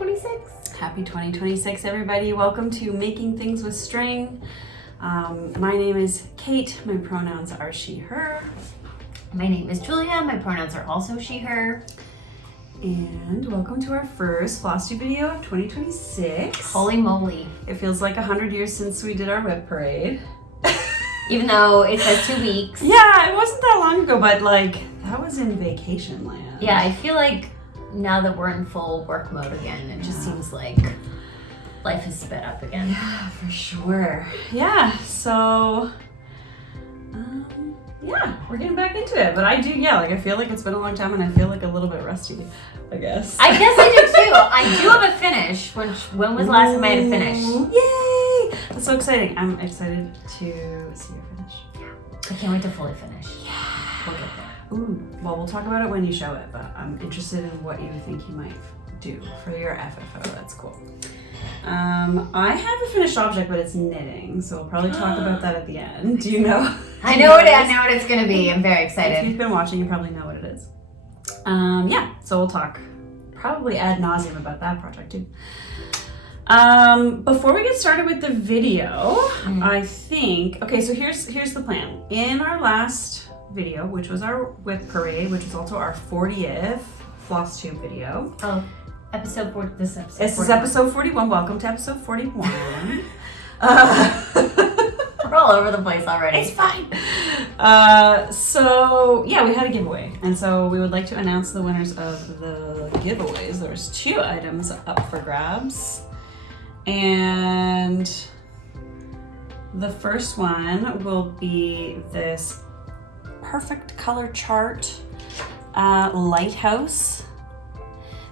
2026. Happy 2026, everybody. Welcome to Making Things with String. My name is Kate. My pronouns are she, her. My name is Julia. My pronouns are also she, her. And welcome to our first Flosstube video of 2026. Holy moly. It feels like 100 years since we did our whip parade. Even though it says 2 weeks. Yeah, it wasn't that long ago, but like, that was in vacation land. Yeah, I feel like now that we're in full work mode again, it just seems like life is sped up again. Yeah, for sure. Yeah, so, yeah, we're getting back into it. But I feel like it's been a long time and I feel like a little bit rusty, I guess. I guess I do too. I do have a finish. When was the last time I had a finish? Yay! That's so exciting. I'm excited to see your finish. I can't wait to fully finish. Yeah. We'll get there. Ooh, well, we'll talk about it when you show it, but I'm interested in what you think you might do for your FFO. That's cool. I have a finished object, but it's knitting, so we'll probably talk about that at the end. Do you know? I know what it's going to be. I'm very excited. If you've been watching, you probably know what it is. Yeah, so we'll talk probably ad nauseum about that project too. Before we get started with the video, I think, okay, so here's the plan. In our last video, which was our whip parade, which is also our 40th Flosstube video. Oh, episode 40. This is episode 41. Welcome to episode 41. We're all over the place already. It's fine. So yeah, we had a giveaway, and so we would like to announce the winners of the giveaways. There's 2 items up for grabs, and the first one will be this perfect color chart lighthouse.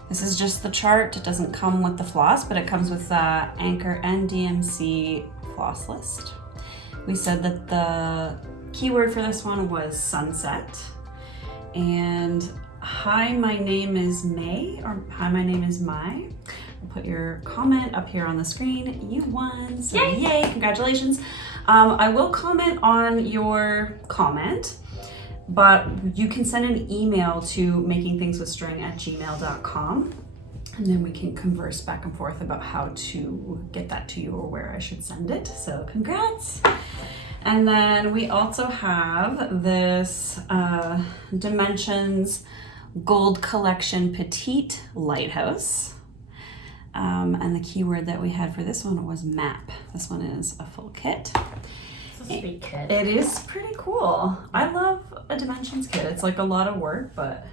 This is just the chart. It doesn't come with the floss, but it comes with the Anchor and DMC floss list. We said that the keyword for this one was sunset. And hi, my name is May, or hi, my name is Mai. I'll put your comment up here on the screen. You won, so yay, congratulations. I will comment on your comment, but you can send an email to makingthingswithstring@gmail.com, and then we can converse back and forth about how to get that to you or where I should send it. So congrats. And then we also have this Dimensions Gold Collection Petite Lighthouse. And the keyword that we had for this one was map. This one is a full kit. Sweet kit. It is pretty cool. I love a Dimensions kit. It's like a lot of work, but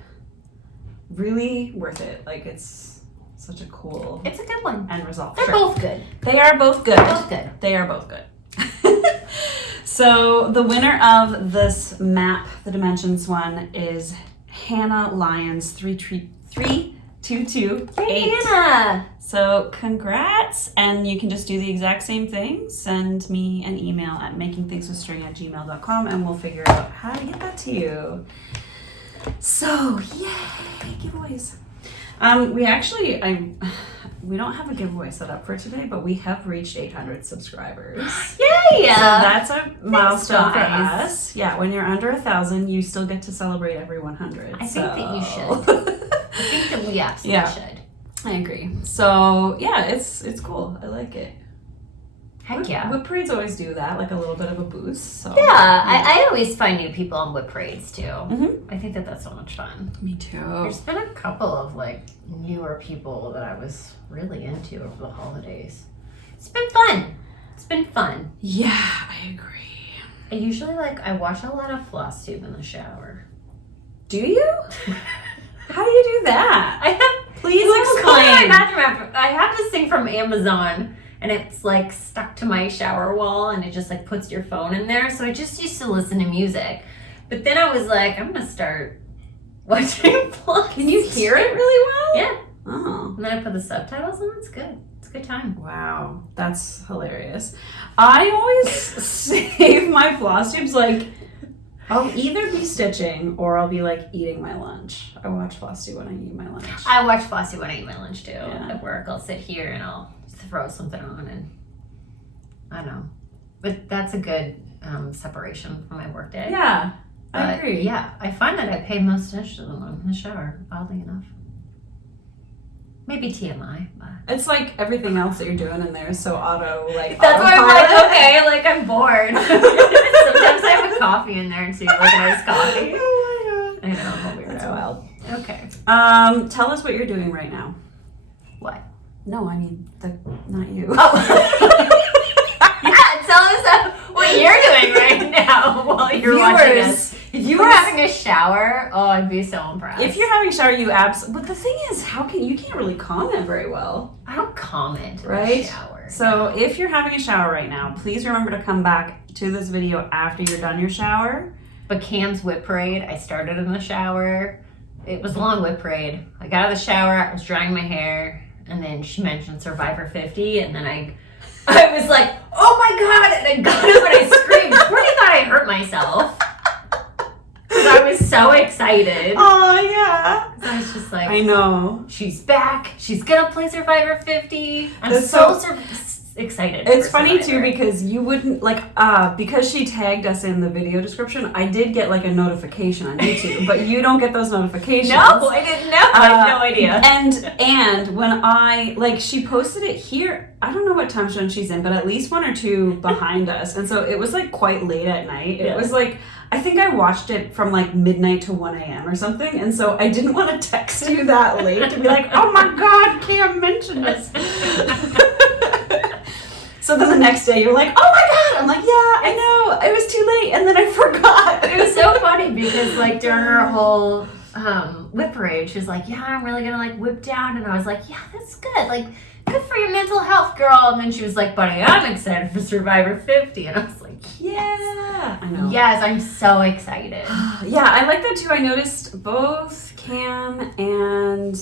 really worth it. Like, it's such a cool It's a good one. end result. They're both good. They are both good. Both good. They are both good. So the winner of this map, the Dimensions one, is Hannah Lyons 3228. Hey, Hannah! So congrats, and you can just do the exact same thing. Send me an email at makingthingswithstring@gmail.com and we'll figure out how to get that to you. So, yay, giveaways. We don't have a giveaway set up for today, but we have reached 800 subscribers. Yay! So that's a milestone for guys. us. Yeah, when you're under 1,000, you still get to celebrate every 100. I think that you should. I think that we absolutely should. I agree. So yeah, it's cool. I like it. Heck yeah. Whip parades always do that, like a little bit of a boost. So Yeah, I always find new people on whip parades too. Mm-hmm. I think that that's so much fun. Me too. There's been a couple of like newer people that I was really into over the holidays. It's been fun. Yeah, I agree. I usually I watch a lot of Flosstube in the shower. Do you? How do you do that? Please explain. explain. I have this thing from Amazon, and it's like stuck to my shower wall, and it just like puts your phone in there. So I just used to listen to music, but then I was like, I'm gonna start watching Floss. Can you hear it really well? Yeah. Oh. And then I put the subtitles on. It's good. It's a good time. Wow, that's hilarious. I always save my floss tubes like I'll either be stitching or I'll be like eating my lunch. I watch Flosstube when I eat my lunch. I watch Flossie when I eat my lunch too. Yeah. At work, I'll sit here and I'll throw something on, and I don't know. But that's a good separation from my work day. Yeah, I agree. Yeah, I find that I pay most attention to them in the shower, oddly enough. Maybe TMI. But... It's like everything else that you're doing in there is so auto, like, That's why I'm like, autopilot. okay, like I'm bored. Sometimes I have a coffee in there too, like an iced coffee. Oh my god. I know, I'm a weirdo. That's wild. Okay. Tell us what you're doing right now. What? No, I mean, not you. Oh. Yeah, tell us what you're doing right now while you're watching us. If you were having a shower, oh, I'd be so impressed. If you're having a shower, but the thing is, you can't really comment very well. I don't comment in right? the shower. So if you're having a shower right now, please remember to come back to this video after you're done your shower. But Cam's whip parade, I started in the shower. It was a long whip parade. I got out of the shower, I was drying my hair, and then she mentioned Survivor 50, and then I was like, oh my god, and I got up and I screamed. Courtney thought I hurt myself. Because I was so excited. Oh, yeah. I was just like, I know. She's back. She's gonna play Survivor 50. I'm That's so excited. It's for funny Survivor. too because you wouldn't because she tagged us in the video description. I did get like a notification on YouTube, but you don't get those notifications. No, I didn't know. I had no idea. And when she posted it here, I don't know what time zone she's in, but at least one or two behind us, and so it was like quite late at night. It was like. I think I watched it from like midnight to 1 a.m. or something, and so I didn't want to text you that late to be like, oh my god, Cam mentioned this. So then the next day you're like, oh my god! I'm like, yeah, I know, it was too late, and then I forgot. It was so funny because like during her whole whip parade, she was like, yeah, I'm really gonna like whip down, and I was like, yeah, that's good, like good for your mental health, girl. And then she was like, but I am excited for Survivor 50, and I was like, yeah, I know. Yes, I'm so excited. Yeah, I like that too. I noticed both Cam and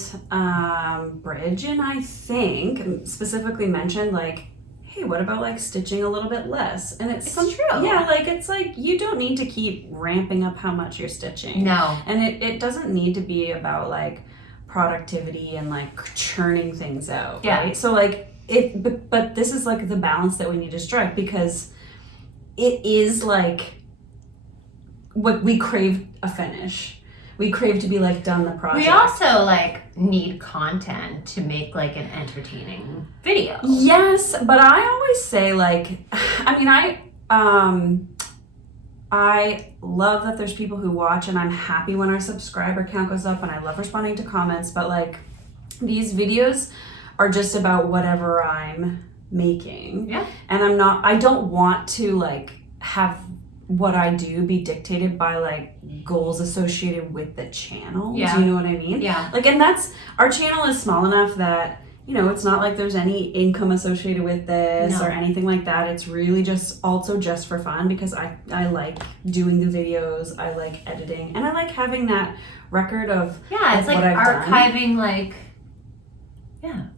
Bridget, I think, specifically mentioned like, hey, what about like stitching a little bit less? And it's true. Yeah, like it's like you don't need to keep ramping up how much you're stitching. No. And it doesn't need to be about like productivity and like churning things out. Yeah. Right? So like but this is like the balance that we need to strike because it is like what we crave a finish. We crave to be like done the project. We also like need content to make like an entertaining video. Yes, but I always say like, I mean, I love that there's people who watch, and I'm happy when our subscriber count goes up, and I love responding to comments, but like these videos are just about whatever I'm making. Yeah. And I don't want to like have what I do be dictated by like goals associated with the channel. Yeah. Do you know what I mean? Yeah. Like, and our channel is small enough that, you know, it's not like there's any income associated with this or anything like that. It's really just for fun because I like doing the videos, I like editing, and I like having that record of it's like what I've archiving done. like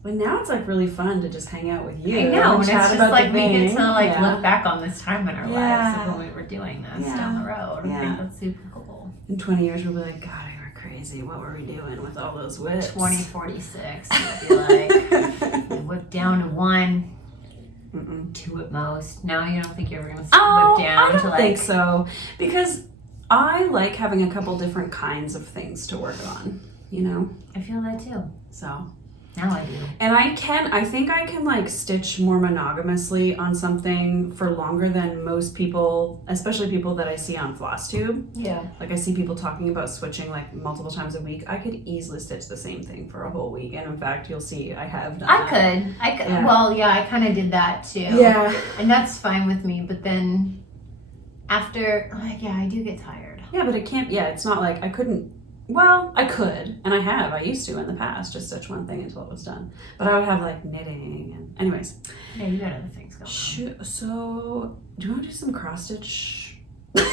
But now it's like really fun to just hang out with you. I know, and it's chat just about like the we get thing. to like look back on this time in our lives of when we were doing this Yeah. down the road. I Yeah. think that's super cool. In 20 years we'll be like, God, we were crazy. What were we doing with all those whips? 2046, you'll be like, we whipped down to 1, 2 at most. Now you don't think you're ever gonna whip down I don't to like? think so, because I like having a couple different kinds of things to work on. You know, I feel that too. so. Now I do. And I think I can like stitch more monogamously on something for longer than most people, especially people that I see on Flosstube. Yeah. Like I see people talking about switching like multiple times a week. I could easily stitch the same thing for a whole week. And in fact, you'll see I have done that. I could. Yeah. Well, yeah, I kind of did that too. Yeah. And that's fine with me. But then after, like, yeah, I do get tired. Yeah, but it can't, it's not like I couldn't. Well, I could, and I used to in the past, just stitch one thing until it was done. But I would have like knitting and anyways. Yeah, you got other things going on. So, do you want to do some cross stitch? Yeah,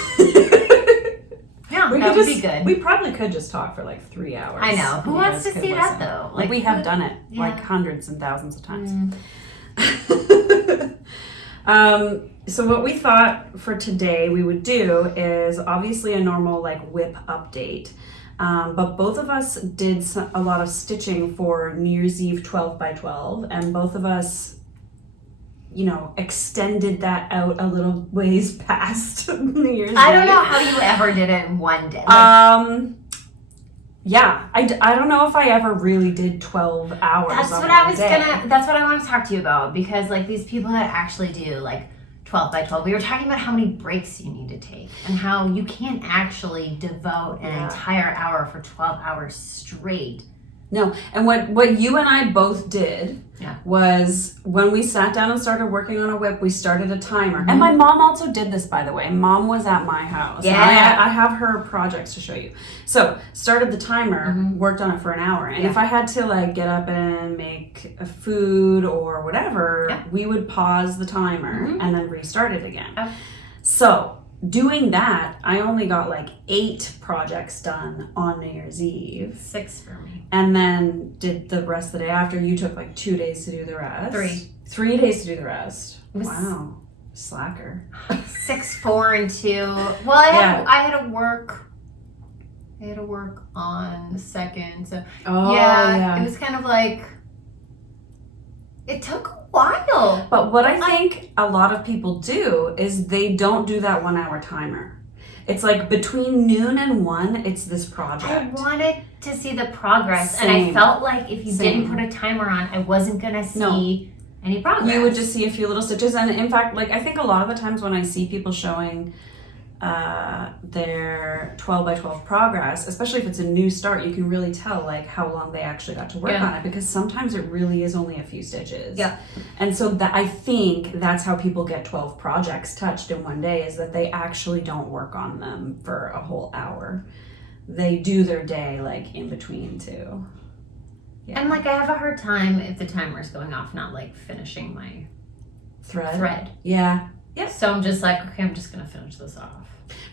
that would be good. We probably could just talk for like 3 hours. I know. Who You wants guys to could see that listen. though? Like we have done it like Yeah. hundreds and thousands of times. So what we thought for today we would do is obviously a normal like whip update. But both of us did a lot of stitching for New Year's Eve 12 by 12, and both of us, you know, extended that out a little ways past New Year's Eve. I don't know how you ever did it in one day. Yeah, I don't know if I ever really did 12 hours. That's what I want to talk to you about, because like these people that actually do like 12 by 12, we were talking about how many breaks you need to take and how you can't actually devote an entire hour for 12 hours straight. No, and what you and I both did was when we sat down and started working on a whip, we started a timer. Mm-hmm. And my mom also did this, by the way. Mom was at my house. Yeah. I have her projects to show you. So started the timer, worked on it for an hour. And if I had to like get up and make a food or whatever, we would pause the timer and then restart it again. Oh. So doing that, I only got like 8 projects done on New Year's Eve. 6 for me. And then did the rest of the day after. You took like 2 days to do the rest. 3. 3 days to do the rest. Wow. Slacker. 6, 4, and 2. Well, I had to work. I had to work on the 2nd. So it was kind of like, it took a while. But what I think a lot of people do is they don't do that 1 hour timer. It's like between noon and 1, it's this project. I wanted to see the progress. Same. And I felt like if you didn't put a timer on, I wasn't going to see any progress. You would just see a few little stitches. And in fact, like I think a lot of the times when I see people showing their 12 by 12 progress, especially if it's a new start, you can really tell like how long they actually got to work on it, because sometimes it really is only a few stitches. Yeah. And so that, I think that's how people get 12 projects touched in one day, is that they actually don't work on them for a whole hour. They do their day like in between too. Yeah. And like I have a hard time if the timer is going off, not like finishing my thread. Yeah. Yeah. So I'm just like, okay, I'm just gonna finish this off.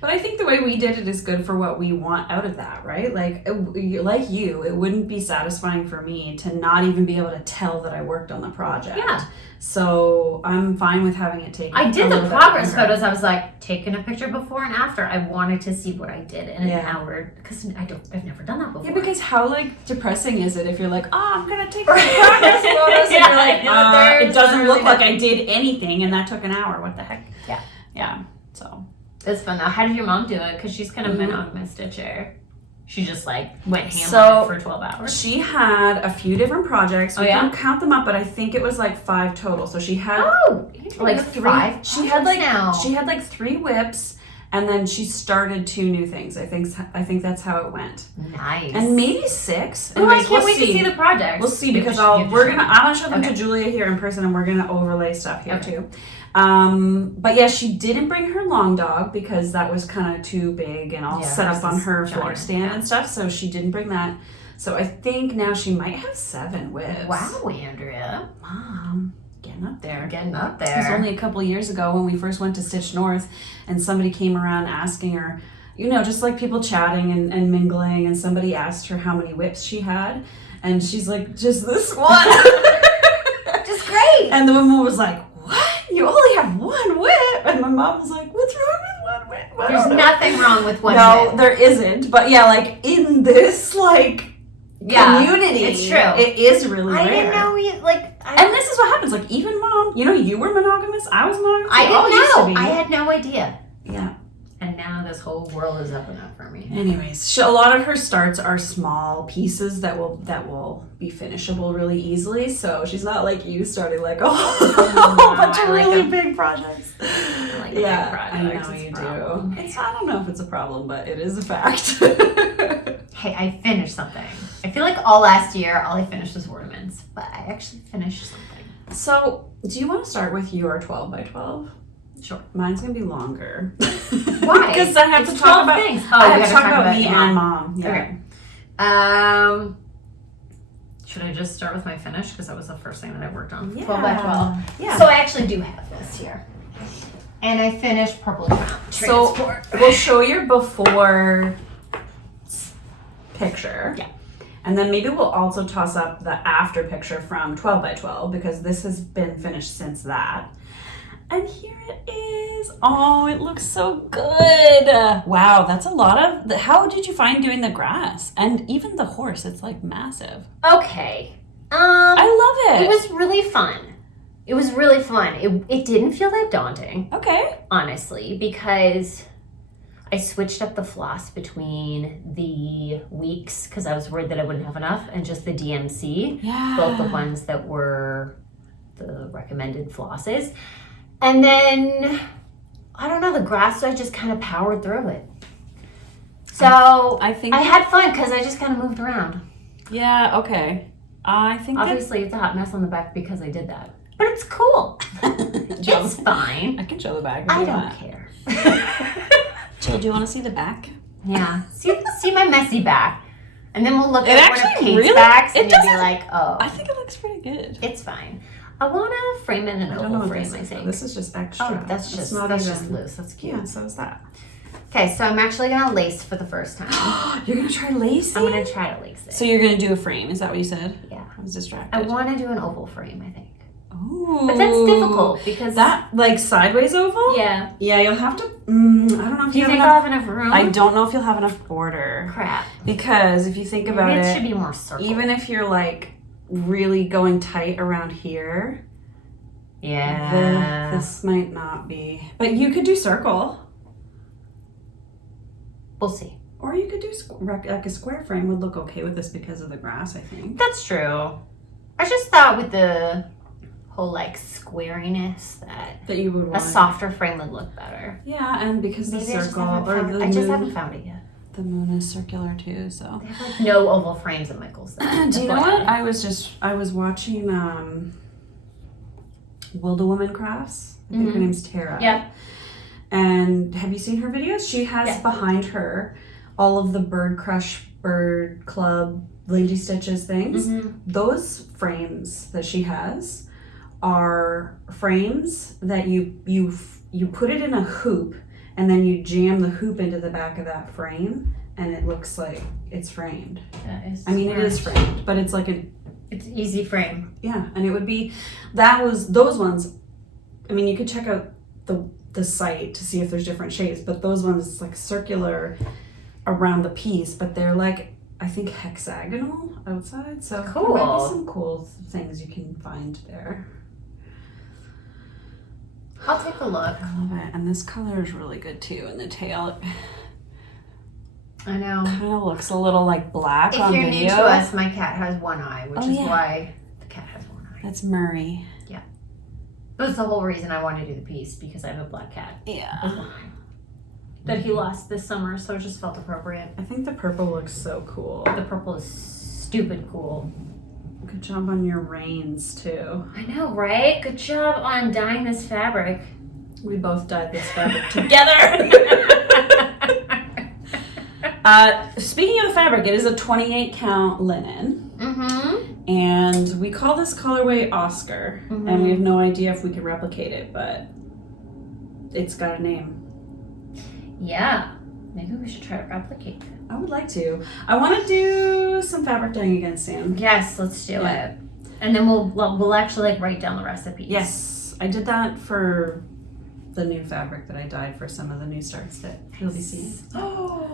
But I think the way we did it is good for what we want out of that, right? Like you, it wouldn't be satisfying for me to not even be able to tell that I worked on the project. Yeah. So I'm fine with having it taken. I did the progress photos. I was like taking a picture before and after. I wanted to see what I did in an hour, because I've never done that before. Yeah, because how like depressing is it if you're like, oh, I'm gonna take some progress photos, and you're like, it doesn't look like I did anything, and that took an hour. What the heck? Yeah. Yeah. So. It's fun though. How did your mom do it? Because she's kind of monogamous stitcher. She just like went ham on it for 12 hours. She had a few different projects. We don't count them up, but I think it was like 5 total. So she had like 3. 5. She had like 3 whips, and then she started 2 new things. I think that's how it went. Nice. And maybe 6. Oh, I can't wait to see the project. We'll see, because I'm gonna show them to Julia here in person, and we're gonna overlay stuff here too. But yeah, she didn't bring her long dog because that was kind of too big and all set up on her floor stand and stuff, so she didn't bring that. So I think now she might have 7 whips. Wow, Andrea. Mom, getting up there. It was only a couple years ago when we first went to Stitch North, and somebody came around asking her, just like people chatting and mingling, and somebody asked her how many whips she had, and she's like, just this one. Just great. And the woman was like, what? You only have 1 whip? And my mom was like, what's wrong with 1 whip? There's nothing wrong with 1 whip. No, there isn't. But yeah, like in this community, it's true. It is really rare. I didn't know and this is what happens. Like even mom, you were monogamous. I was monogamous. I didn't know. I had no idea. Yeah. And now this whole world is up and up for me. Anyways, a lot of her starts are small pieces that will be finishable really easily. So she's not like you starting like a whole bunch of really big projects. I like big projects. I know you do. I don't know if it's a problem, but it is a fact. Hey, I finished something. I feel like all last year, all I finished was ornaments, but I actually finished something. So, do you want to start with your 12 by 12? Sure. Mine's gonna be longer. Why? Because I have to talk about things. I have to talk about me and mom. Yeah. Okay. Should I just start with my finish, because that was the first thing that I worked on? Yeah. 12 by 12. Yeah. So I actually do have this here, and I finished Purple Transport. So we'll show your before picture. Yeah. And then maybe we'll also toss up the after picture from 12 by 12, because this has been finished since that. And here it is. Oh, it looks so good. Wow, that's a lot of... How did you find doing the grass? And even the horse, it's like massive. Okay. I love it. It was really fun. It didn't feel that daunting. Okay. Honestly, because I switched up the floss between the weeks because I was worried that I wouldn't have enough, and just the DMC. Yeah. Both the ones that were the recommended flosses. And then, I don't know, the grass, I just kind of powered through it. So I think I had fun because I just kind of moved around. Yeah, okay. I think Obviously, it's a hot mess on the back because I did that. But it's cool. It's fine. I can show the back. I don't care. Jill, do you want to see the back? Yeah. See my messy back. And then we'll look It at one of actually Kate's really- backs it and you'll be doesn't- like, oh. I think it looks pretty good. It's fine. I want to frame it in an oval frame, I think. This is just extra. Oh, that's just loose. That's cute. Yeah, so is that. Okay, so I'm actually going to lace for the first time. You're going to try lacing? I'm going to try to lace it. So you're going to do a frame, is that what you said? Yeah. I was distracted. I want to do an oval frame, I think. Ooh. But that's difficult because... That, like, sideways oval? Yeah. Yeah, you'll have to... I don't know if Do you think I'll have enough room? I don't know if you'll have enough border. Crap. Because if you think about Maybe it... it should be more circle. Even if you're, like, really going tight around here... Yeah. This might not be... But you could do circle. We'll see. Or you could do... Like, a square frame would look okay with this because of the grass, I think. That's true. I just thought with the whole, like, squariness that you would want. a softer frame would look better. Yeah, and because Maybe the circle... I just haven't found it yet. The moon is circular too, so... They have, like, no oval frames at Michael's. Do you know what? I was watching Will-the-Woman Crafts. I think her name's Tara. Yeah. And have you seen her videos? She has behind her all of the Bird Crush, Bird Club, Lindy Stitches things. Those frames that she has are frames that you put it in a hoop and then you jam the hoop into the back of that frame and it looks like it's framed. That is I mean, it is framed, but it's like it's easy frame. Yeah, and it would be, those ones, I mean, you could check out the site to see if there's different shapes, but those ones, like, circular around the piece, but they're, like, I think hexagonal outside, so cool. There might be some cool things you can find there. I'll take a look. I love it, and this color is really good, too, in the tail. I know. It kind of looks a little, like, black on video. If you're new to us, my cat has one eye, which is why the cat has one eye. That's Murray. Yeah. That's the whole reason I wanted to do the piece, because I have a black cat. Yeah. With one eye. That he lost this summer, so it just felt appropriate. I think the purple looks so cool. The purple is stupid cool. Good job on your reins, too. I know, right? Good job on dyeing this fabric. We both dyed this fabric together. Speaking of the fabric, it is a 28 count linen. And we call this colorway Oscar. And we have no idea if we could replicate it, but it's got a name. Yeah. Maybe we should try to replicate it. I would like to. I want to do some fabric dyeing again soon. Yes, let's do it. And then we'll actually, like, write down the recipes. Yes. I did that for the new fabric that I dyed for some of the new starts that you'll be seeing. Oh,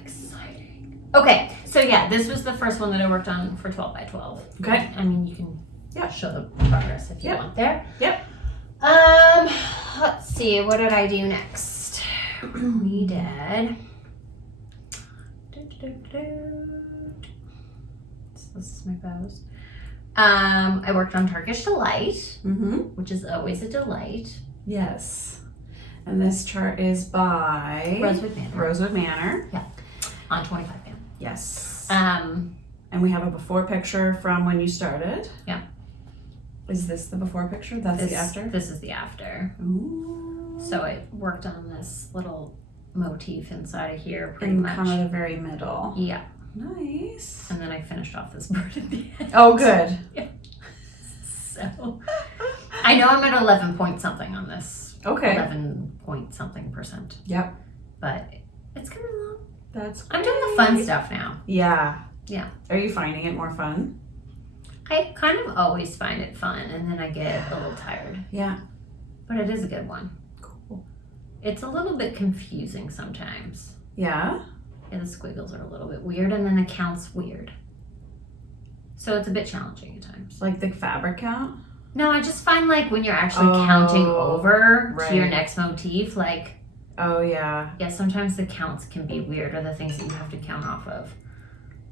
exciting. Okay, so yeah, this was the first one that I worked on for 12 by 12. Okay. I mean, you can show the progress if you want there. Yep. Let's see, what did I do next? We did. This is my bows. I worked on Turkish Delight, which is always a delight. Yes. And this chart is by Rosewood Manor. Yeah. On 25 pound. Yes. And we have a before picture from when you started. Yeah. Is this the before picture? That's the after? This is the after. Ooh. So I worked on this little motif inside of here pretty in much. kind of the very middle. Yeah. Nice. And then I finished off this bird at the end. Oh, good. Yeah. So I know I'm at 11 point something on this. Okay. 11 point something %. Yep. But it's coming along. That's I'm doing the fun stuff now. Yeah. Yeah. Are you finding it more fun? I kind of always find it fun and then I get a little tired. Yeah. But it is a good one. Cool. It's a little bit confusing sometimes. Yeah? And the squiggles are a little bit weird and then the count's weird. So it's a bit challenging at times. Like the fabric count? No, I just find like when you're actually counting over to your right. next motif, like Oh, yeah. Yeah, sometimes the counts can be weird, or the things that you have to count off of.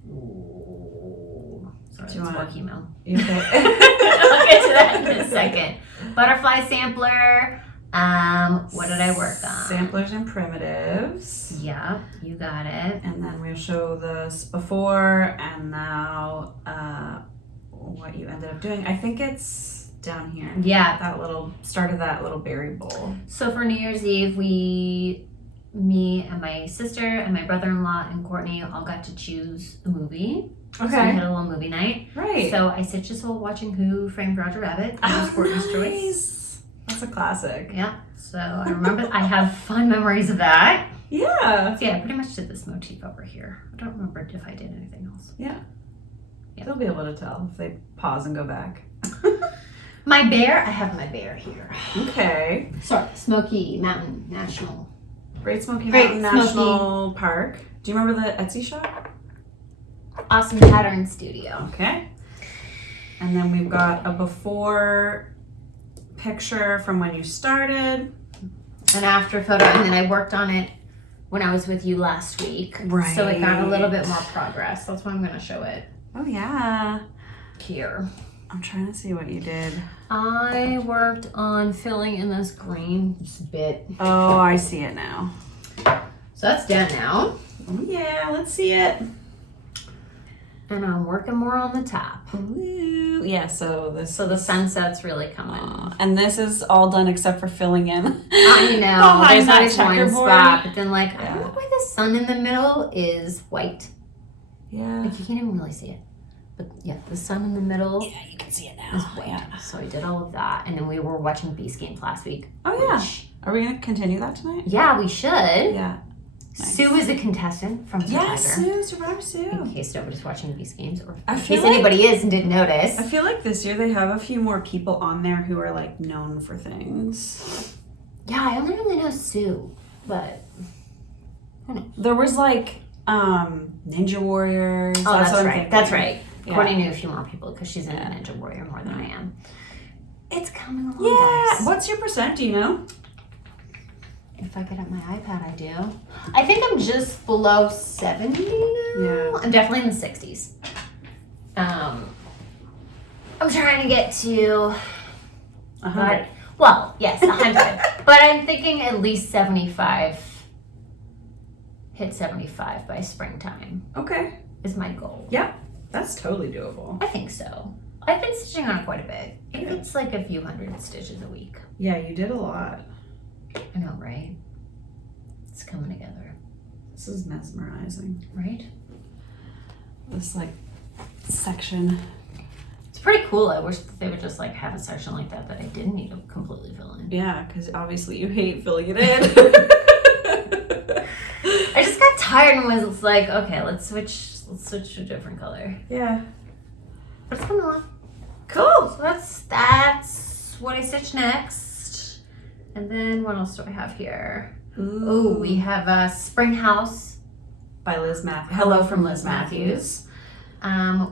Ooh. Sorry, that's work email. Okay. I'll get to that in a second. Butterfly sampler. What did I work on? Samplers and primitives. Yeah, you got it. And then we'll show this before and now what you ended up doing. I think it's down here. Yeah. That little, started that little berry bowl. So for New Year's Eve, me and my sister and my brother-in-law and Courtney all got to choose a movie. Okay. So we had a little movie night. Right. So I stitched us all watching Who Framed Roger Rabbit. That was Courtney's choice. That's a classic. Yeah. So I remember, I have fond memories of that. Yeah. So yeah, I pretty much did this motif over here. I don't remember if I did anything else. Yeah. Yeah. They'll be able to tell if they pause and go back. My bear, I have my bear here. Okay. Sorry, Smokey Mountain National. Great Smoky Great Mountain National Park. Do you remember the Etsy shop? Awesome Pattern Studio. Okay. And then we've got a before picture from when you started. An after photo, and then I worked on it when I was with you last week. Right. So it got a little bit more progress. That's why I'm going to show it Oh, yeah. here. I'm trying to see what you did. I worked on filling in this green bit. Oh, I see it now. So that's done now. Oh, yeah, let's see it. And I'm working more on the top. Ooh. Yeah, so this. So the sunset's really coming. And this is all done except for filling in. I know. Behind There's that always one checkerboard. spot. But then, like, I Yeah. don't know why the sun in the middle is white. Yeah. Like, you can't even really see it. But yeah, the sun in the middle Yeah, you can see it now. is white. Yeah. So I did all of that. And then we were watching Beast Games last week. Oh, yeah. which- Are we going to continue that tonight? Yeah, we should. Yeah. Nice. Sue is a contestant from Survivor. Yes, Survivor Sue. In case nobody's watching Beast Games, or I in feel case like- anybody is and didn't notice. I feel like this year they have a few more people on there who are like known for things. Yeah, I only really know Sue, but There was like Ninja Warriors. oh, that's what I'm right. thinking. That's right. Yeah. Courtney knew a few more people because she's in Yeah. the Ninja Warrior more than I am. It's coming along, Yeah. guys. What's your percent? Do you know? If I get up my iPad, I do. I think I'm just below 70 now. Yeah. I'm definitely in the 60s. I'm trying to get to 100. well, yes, 100. But I'm thinking at least 75. Hit 75 by springtime Okay. is my goal. Yeah. That's totally doable. I think so. I've been stitching on it quite a bit. I think it's like a few hundred stitches a week. Yeah, you did a lot. I know, right? It's coming together, This is mesmerizing. right? This like section. It's pretty cool. I wish that they would just like have a section like that I didn't need to completely fill in. Yeah, because obviously you hate filling it in. I just got tired and was like, okay, let's switch to a different color. Yeah. But it's coming along. Cool. So that's what I stitch next. And then what else do I have here? Oh, we have a Spring House by Liz Matthews. Hello from Liz Matthews.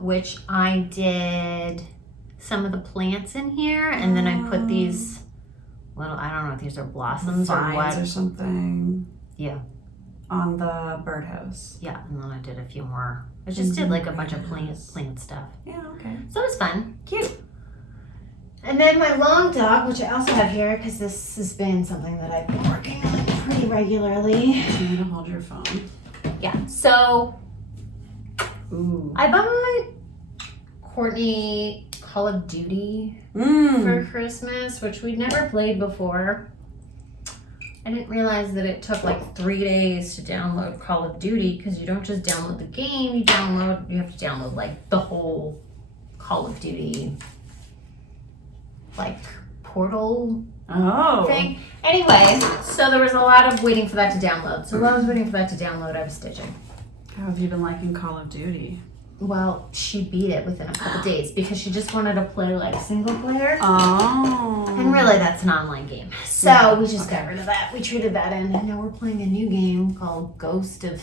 Which I did some of the plants in here, and then I put these little, I don't know if these are blossoms or Vines what. or something. Yeah. On the birdhouse. Yeah, and then I did a few more. I just did like a bunch of plant stuff. Yeah, okay. So it was fun. Cute. And then my long dog, which I also have here, because this has been something that I've been working on pretty regularly. I'm gonna hold your phone. Yeah, so Ooh. I bought Courtney Call of Duty Mm. for Christmas, which we'd never played before. I didn't realize that it took like 3 days to download Call of Duty, because you don't just download the game, you have to download like the whole Call of Duty like portal Oh. thing. Anyway, so there was a lot of waiting for that to download. So while I was waiting for that to download, I was stitching. How have you been liking Call of Duty? Well, she beat it within a couple days because she just wanted to play like single player. Oh. And really, that's an online game. So we just got rid of that. We traded that in, and now we're playing a new game called Ghost of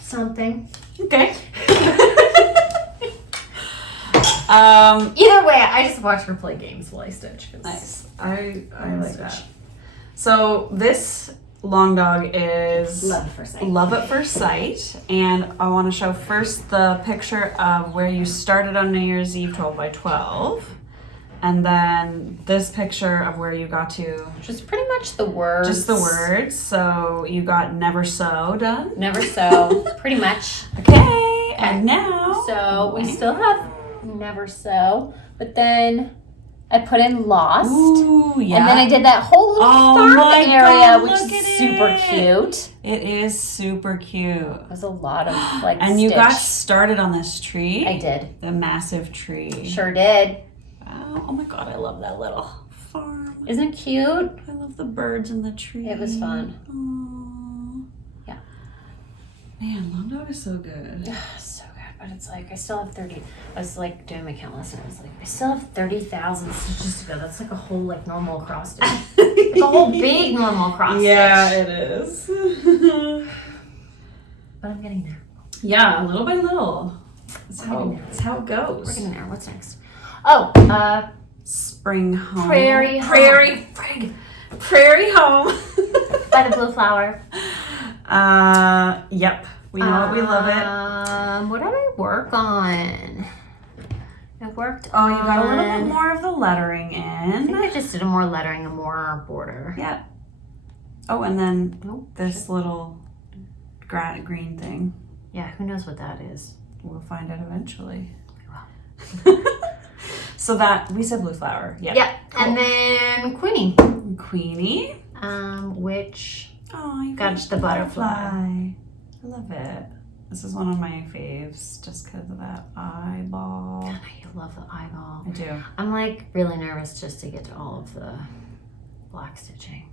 something. Okay. Either way, I just watch her play games while I stitch. 'Cause Nice. I like that. So this long dog is Love at first sight. Love at First Sight. And I want to show first the picture of where you started on New Year's Eve 12 by 12. And then this picture of where you got to. Just pretty much the words. Just the words. So you got Never So done. Never So. Pretty much. Okay. And now. So we still have Never So. But then I put in Lost. Ooh, yeah. And then I did that whole little farm area, God, which look is at super it. cute. It is super cute. It was a lot of like And you got stitch. started on this tree. I did. The massive tree. Sure did. Wow. Oh my God, I love that little farm. Isn't it cute? I love the birds in the tree. It was fun. Aww. Yeah. Man, Long Dog is so good. So good. But it's like, I still have 30. I was like doing my count last night. I was like, I still have 30,000 stitches to go. That's like a whole like normal cross stitch. Like a whole big normal cross Yeah, stitch. it is. But I'm getting there. Yeah, little by little. That's how it We're goes. getting there. What's next? Oh, Spring home. Prairie home. Prairie home. by the blue flower. Yep. We know it. We love it. What did I work on? I worked Oh, you got a little bit on- more of the lettering I think in. I just did a more lettering and more border. Yeah. Oh, and then Oh, this little green thing. yeah, who knows what that is? We'll find out eventually. So that, we said blue flower. Yeah. Yeah, Cool. and then Queenie, Queenie. which Oh, you got the butterfly. I love it. This is one of my faves just because of that eyeball. I love the eyeball. I do. I'm like really nervous just to get to all of the black stitching.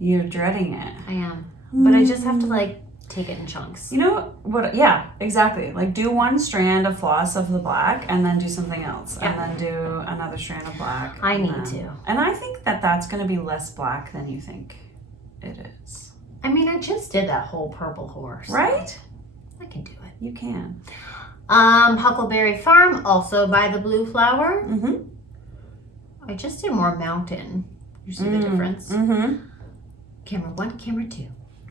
You're dreading it. I am, but I just have to like take it in chunks. You know what? Yeah, exactly. Like do one strand of floss of the black and then do something else. Yeah. And then do another strand of black. I and need then- to. And I think that that's going to be less black than you think it is. I mean, I just did that whole purple horse. Right? I can do it. You can. Huckleberry Farm, also by the blue flower. Mm-hmm. I just did more mountain. You see the difference? Mm-hmm. Camera 1, camera 2.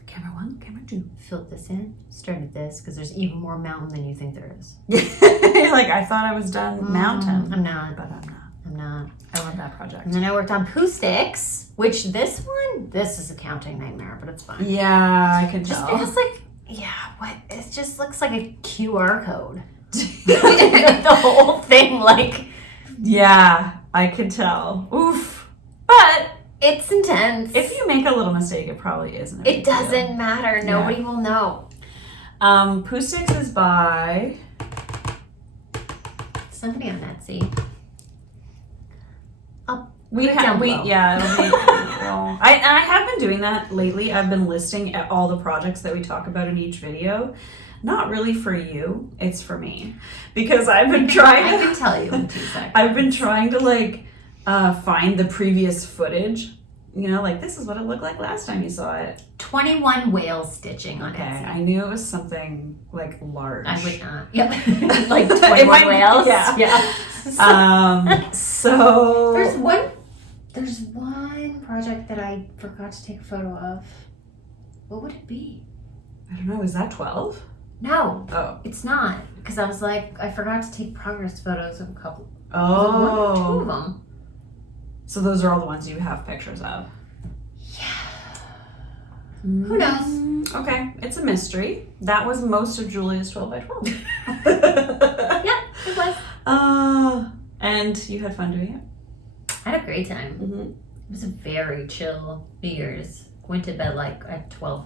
Camera 1, camera 2. Filled this in, started this, because there's even more mountain than you think there is. Like I thought I was done mountain. I'm not. But I'm not. I'm not. I love that project. And then I worked on Pooh Sticks, which this is a counting nightmare, but it's fine. Yeah, I can Just tell. because, like, yeah, what? It just looks like a QR code. The whole thing, like, Yeah, I could tell. Oof. But it's intense. if you make a little mistake, it probably isn't. It doesn't matter. Nobody will know. Pooh Sticks is by. Somebody on Etsy. We Put it down below. yeah. It'll be, well, I have been doing that lately. I've been listing all the projects that we talk about in each video. Not really for you. It's for me because I've been trying. I can tell you in 2 seconds. I've been trying to like find the previous footage. You know, like this is what it looked like last time you saw it. 21 whale stitching on Okay, Etsy. I knew it was something like large. I would not. Yep. Like It 21 might be- whales. yeah. So There's one project that I forgot to take a photo of. What would it be? I don't know. Is that 12? No, Oh. it's not. Because I was like, I forgot to take progress photos of a couple. Oh. One or two of them. So those are all the ones you have pictures of. Who knows? Okay, it's a mystery. That was most of Julia's 12 by 12. Yeah, it was. And you had fun doing it? I had a great time. Mm-hmm. It was a very chill New Year's. Went to bed like at 10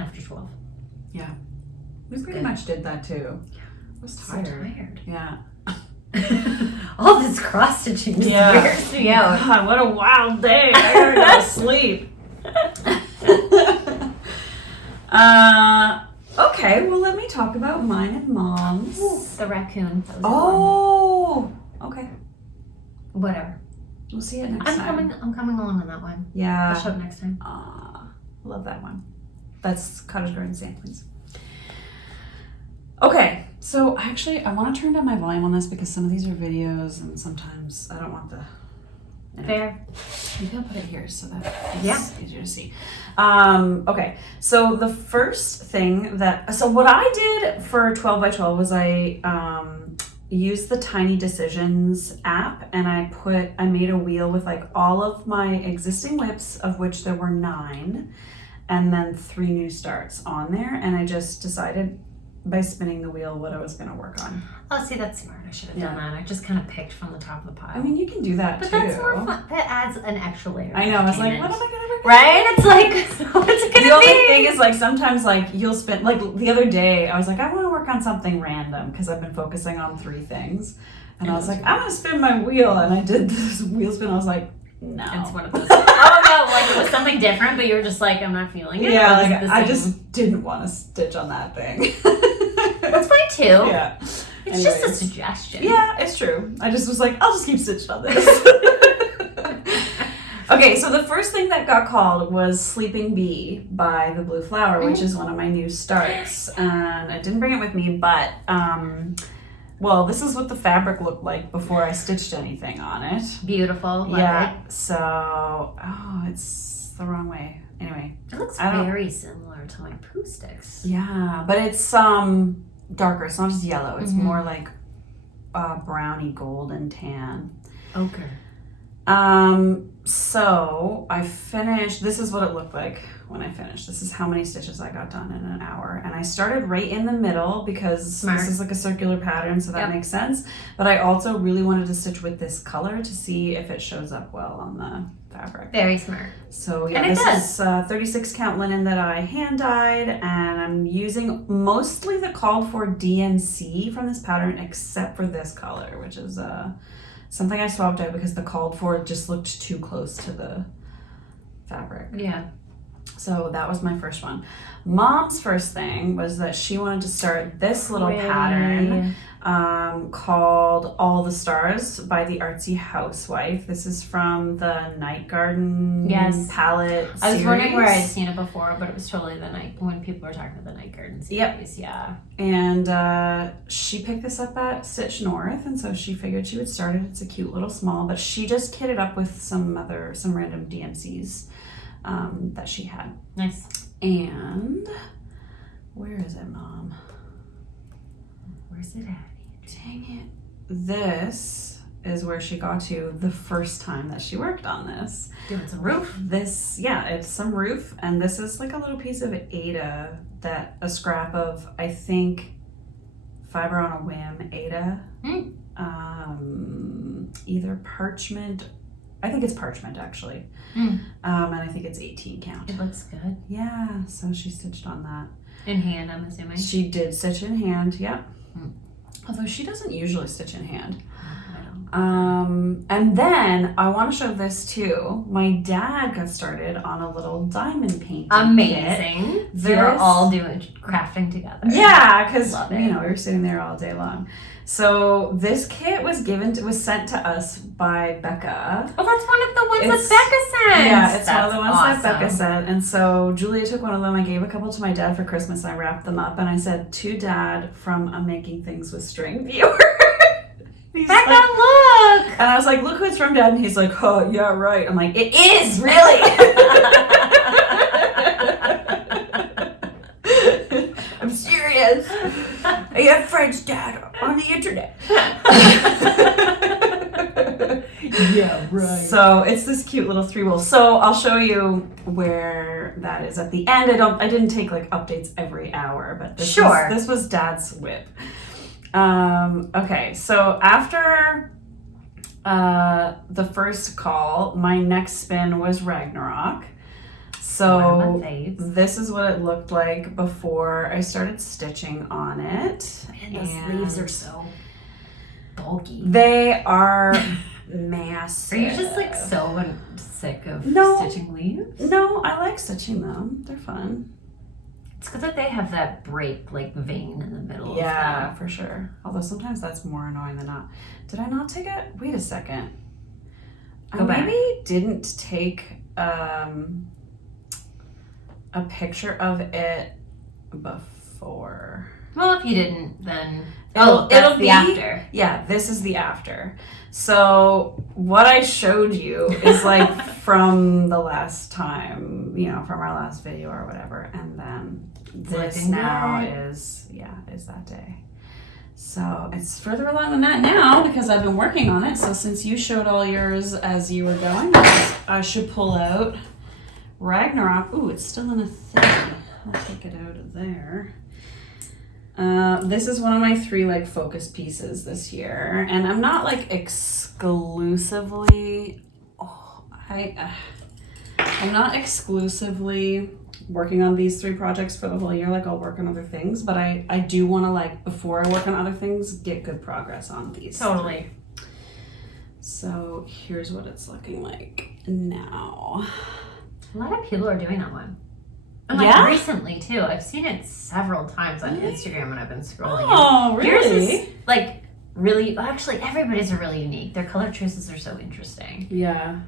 after 12. Yeah. We pretty good. much did that too. I was So tired. tired. Yeah. All this cross stitching just wears me out. God, what a wild day. I gotta go to sleep. Okay, well let me talk about mine and Mom's. The raccoon. That was Oh, okay. the one. Whatever. We'll see it next time. I'm coming along on that one. I'll Yeah. show it next time. Love that one. That's Cottage Garden Samplings. Okay, so actually I want to turn down my volume on this because some of these are videos and sometimes I don't want the Fair. Maybe I'll put it here so that it's easier to see. Okay, so the first thing what I did for 12 by 12 was I used the Tiny Decisions app, and I made a wheel with like all of my existing whips, of which there were 9, and then 3 new starts on there, and I just decided by spinning the wheel what I was going to work on. Oh, see, that's smart. I should have done that. I just kind of picked from the top of the pile. I mean, you can do that but too. But that's more fun. That adds an extra layer. I know. I was like, what am I going to work on? Right? It's like, what's it going to be? The only thing is, like, sometimes, like, you'll spin, like, the other day, I was like, I want to work on something random because I've been focusing on 3 things. And I was like, I'm going to spin my wheel. And I did this wheel spin. I was like, no. It's one of those. Oh, no, like, it was something different, but you were just like, I'm not feeling it. Yeah, like, I just didn't want to stitch on that thing. That's fine, too. Yeah. It's just a suggestion. Yeah, it's true. I just was like, I'll just keep stitched on this. Okay, so the first thing that got called was Sleeping Bee by The Blue Flower, which is one of my new starts. And I didn't bring it with me, but, well, this is what the fabric looked like before I stitched anything on it. Beautiful. Love it. So, it's the wrong way. Anyway. It looks very similar to my Pooh Sticks. Yeah, but it's darker. It's not just yellow. It's more like browny gold and tan. Ochre. So I finished, this is what it looked like when I finished. This is how many stitches I got done in an hour. And I started right in the middle because this is like a circular pattern, so that makes sense. But I also really wanted to stitch with this color to see if it shows up well on the fabric. Very smart. So yeah, this is 36 count linen that I hand dyed, and I'm using mostly the called for DMC from this pattern, except for this color, which is something I swapped out because the called for just looked too close to the fabric. Yeah. So that was my first one. Mom's first thing was that she wanted to start this little pattern called All the Stars by the Artsy Housewife. This is from the Night Garden palette series. I was wondering where I'd seen it before, but it was totally when people were talking about the Night Garden series. Yep. Yeah. And she picked this up at Stitch North, and so she figured she would start it. It's a cute little small, but she just kitted up with some random DMCs that she had. Nice. And where is it, Mom? Where's it at? Dang it. This is where she got to the first time that she worked on this. Doing some roof. It's some roof, and this is like a little piece of Aida, a scrap of, I think, Fiber on a Whim Aida. Either parchment, I think it's parchment actually. And I think it's 18 count. It looks good. Yeah, so she stitched on that. In hand, I'm assuming. She did stitch in hand, yep. Although she doesn't usually stitch in hand. And then I want to show this too. My dad got started on a little diamond painting. Amazing. They were all doing crafting together. Yeah, because we were sitting there all day long. So this kit was sent to us by Becca. Oh, that's one of the ones that Becca sent. Yeah, it's one of the ones that Becca sent. And so Julia took one of them. I gave a couple to my dad for Christmas. And I wrapped them up, and I said, to Dad from a Making Things with String viewer. Becca, look! And I was like, look who it's from, Dad. And he's like, oh, yeah, right. I'm like, it is, really? I'm serious. I have friends, Dad, on the internet. Yeah, right. So it's this cute little 3-wool. So I'll show you where that is at the end. I didn't take like updates every hour, but this was Dad's whip. Okay, so after the first call, my next spin was Ragnarok. So this is what it looked like before I started stitching on it. Man, those sleeves are so bulky. They are massive. Are you just like so sick of stitching leaves? No, I like stitching them. They're fun. It's good that they have that break, like, vein in the middle. Yeah, for sure. Although sometimes that's more annoying than not. Did I not take it? Wait a second. I maybe didn't take a picture of it before. Well, if you didn't, then It'll that's be the after. Yeah, this is the after. So what I showed you is like from the last time, from our last video or whatever, and then this now is that day. So it's further along than that now because I've been working on it. So since you showed all yours as you were going, I should pull out Ragnarok. Ooh, it's still in a thing. I'll take it out of there. This is one of my 3 like focus pieces this year, and I'm not like exclusively. I'm not exclusively working on these 3 projects for the whole year. Like I'll work on other things, but I do want to like before I work on other things get good progress on these. Totally. So here's what it's looking like now. A lot of people are doing that one. And like recently too. I've seen it several times on Instagram when I've been scrolling. Oh, really? Yours is like really, actually everybody's are really unique. Their color choices are so interesting. Yeah.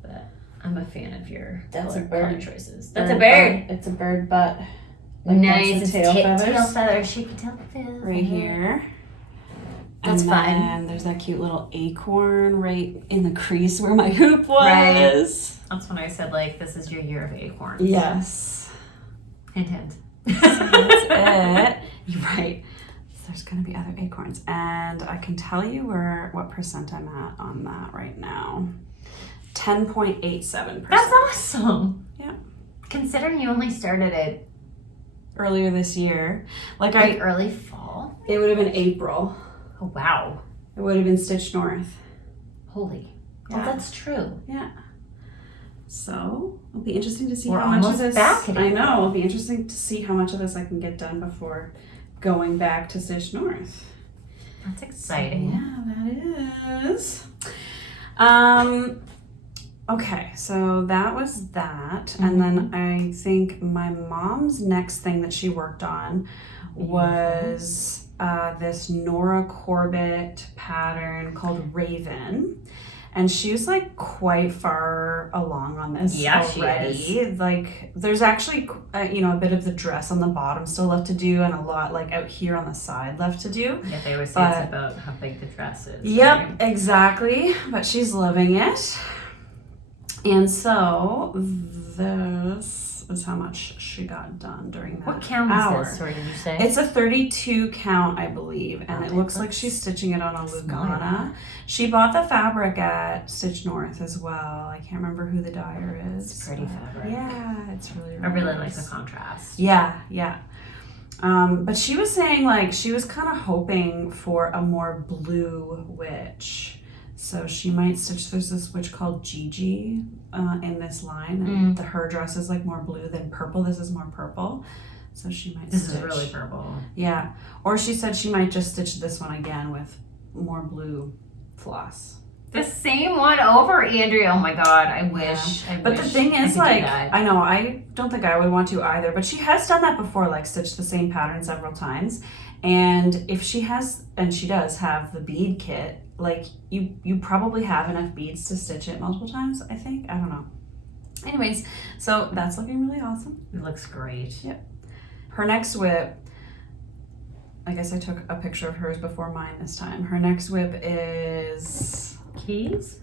But I'm a fan of your That's color choices. That's a bird. It's a bird butt. Like nice. It's tail feathers. Tail feathers. Shaky tail feathers. Right here. That's fun. And there's that cute little acorn right in the crease where my hoop was. Right. That's when I said like this is your year of acorns. Yes. Hint, hint. So that's it. You're right. There's going to be other acorns. And I can tell you what percent I'm at on that right now. 10.87%. That's awesome. Yeah. Considering you only started it earlier this year. Like early fall? It would have been April. Oh, wow. It would have been Stitch North. Holy. Yeah. Well, that's true. Yeah. So it'll be interesting to see We're how much of almost this. back at I know. It'll be interesting to see how much of this I can get done before going back to Stitch North. That's exciting. So, yeah, that is. Okay, so that was that, and then I think my mom's next thing that she worked on was this Nora Corbett pattern called Raven. And she was like quite far along on this already. She is. Like there's actually, a bit of the dress on the bottom still left to do and a lot like out here on the side left to do. Yeah, they always say it's about how big the dress is. Yep, right? exactly. But she's loving it. And so this is how much she got done during that What count hour. is this, or did you say? It's a 32 count, I believe, and it looks like she's stitching it on a Lugana. She bought the fabric at Stitch North as well. I can't remember who the dyer is. It's pretty fabric. Yeah, it's really, really I really nice. like the contrast. Yeah, yeah. But she was saying like she was kind of hoping for a more blue witch. So she might stitch, there's this witch called Gigi in this line, and her dress is like more blue than purple. This is more purple. So she might This stitch. is really purple. Yeah. Or she said she might just stitch this one again with more blue floss. The same one over, Andrea. Oh my God, I wish. Yeah. But the thing is, like, I know, I don't think I would want to either, but she has done that before, like stitched the same pattern several times. And if she has, and she does have the bead kit, like you probably have enough beads to stitch it multiple times, I think. I don't know. Anyways, so that's looking really awesome. It looks great. Yep. Her next whip, I guess I took a picture of hers before mine this time. Her next whip is Keys?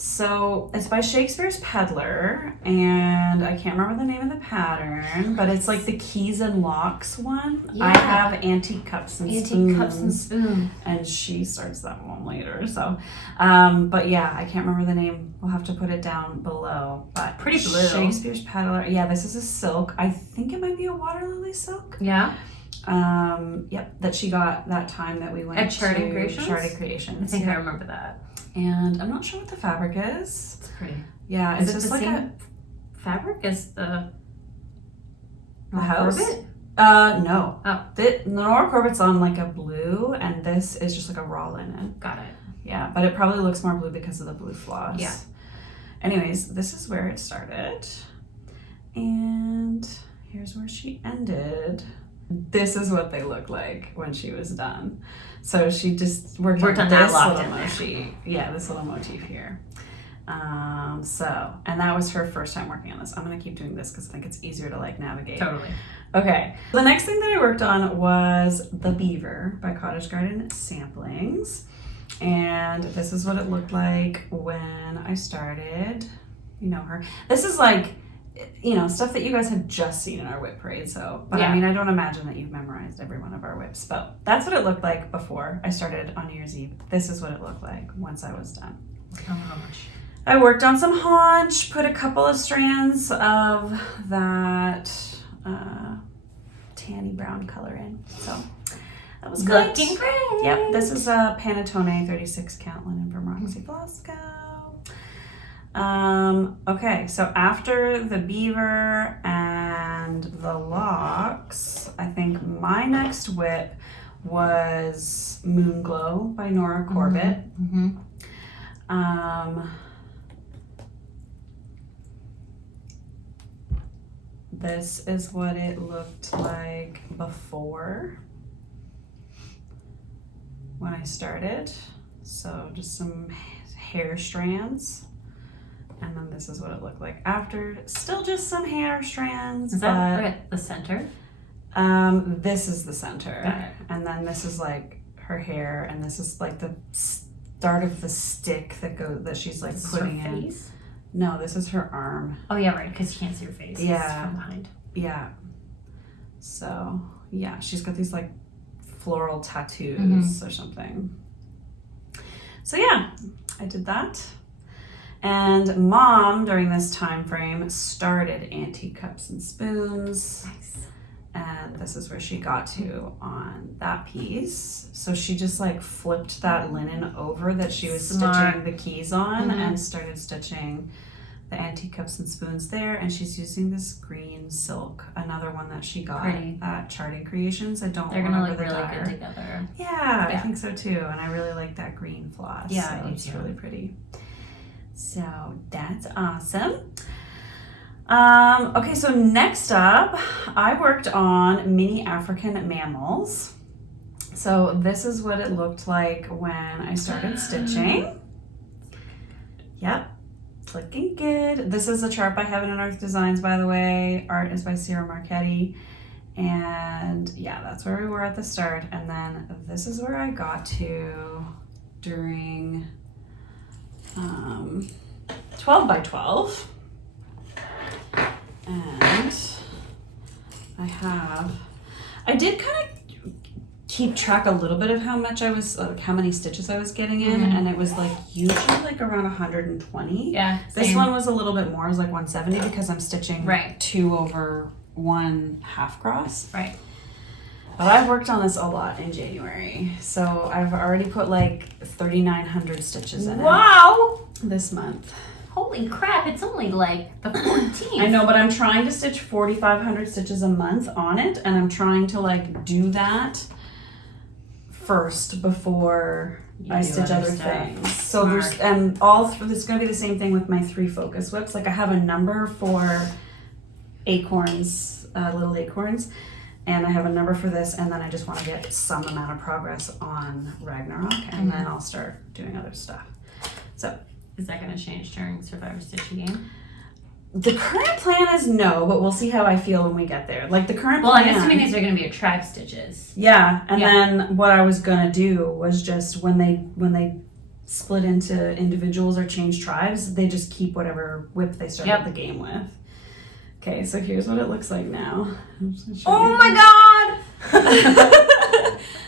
So it's by Shakespeare's Peddler, and I can't remember the name of the pattern, but it's like the keys and locks one. Yeah. I have Antique Cups and Spoons. Antique Cups and Spoons. And she starts that one later. So, but yeah, I can't remember the name. We'll have to put it down below. But Pretty blue. Shakespeare's Peddler. Yeah, this is a silk. I think it might be a water lily silk. Yeah. Yep, that she got that time that we went At Charting to Creations? Charting Creations. I think yeah. I remember that. And I'm not sure what the fabric is. It's pretty. Yeah, Is it's it just the like same fabric as the house. Corbett? No. Oh. The Nora Corbett's on like a blue, and this is just like a raw linen. Got it. Yeah, but it probably looks more blue because of the blue floss. Yeah. Anyways, this is where it started. And here's where she ended. This is what they look like when she was done. So she just worked on that this locked little in there. motif. Yeah, this little motif here. And that was her first time working on this. I'm gonna keep doing this because I think it's easier to like navigate. Totally. Okay. The next thing that I worked on was the Beaver by Cottage Garden Samplings. And this is what it looked like when I started, you know, her. This is like, you know, stuff that you guys had just seen in our whip parade. So, but I mean, I don't imagine that you've memorized every one of our whips, but that's what it looked like before I started on New Year's Eve. This is what it looked like once I was done. How much? I worked on some haunch, put a couple of strands of that tanny brown color in. So that was good. Looking great. Yep, this is a Panettone 36 count linen from Roxy Flosco. Okay, so after the Beaver and the locks, I think my next whip was Moonglow by Nora Corbett. This is what it looked like before when I started. So just some hair strands. And then this is what it looked like after. Still just some hair strands. Is that right? The center? This is the center. Got it. And then this is like her hair, and this is like the start of the stick that she's like putting in. Face? No, this is her arm. Oh yeah, right, because you can't see her face. Yeah. It's from behind. Yeah. So yeah, she's got these like floral tattoos or something. So yeah, I did that. And Mom, during this time frame, started Antique Cups and Spoons. Nice. And this is where she got to on that piece. So she just like flipped that linen over that she was stitching the keys on and started stitching the Antique Cups and Spoons there. And she's using this green silk, another one that she got at Charting Creations. They're gonna look really good together. Yeah, I think so too. And I really like that green floss. Yeah, so I do it's too. really pretty. So that's awesome. Okay, so next up, I worked on mini African mammals. So this is what it looked like when I started stitching. Yep, it's looking good. This is a chart by Heaven and Earth Designs, by the way. Art is by Sierra Marchetti. And yeah, that's where we were at the start. And then this is where I got to during 12 by 12. And I did kind of keep track a little bit of how many stitches I was getting in, and it was like usually like around 120. Yeah. This one was a little bit more, it was like 170 because I'm stitching 2/1 half cross. Right. But I've worked on this a lot in January, so I've already put like 3,900 stitches in it this month. Holy crap, it's only like the 14th. I know, but I'm trying to stitch 4,500 stitches a month on it, and I'm trying to like do that first before I stitch other things. So there's there's going to be the same thing with my 3 focus whips. Like I have a number for acorns, little acorns, and I have a number for this, and then I just want to get some amount of progress on Ragnarok, and then I'll start doing other stuff. So. Is that going to change during Survivor Stitch again? The current plan is no, but we'll see how I feel when we get there. Like the current plan. Well, I'm assuming these are going to be your tribe stitches. Yeah, and then what I was gonna do was just when they split into individuals or change tribes, they just keep whatever whip they started the game with. Okay, so here's what it looks like now. Oh my god!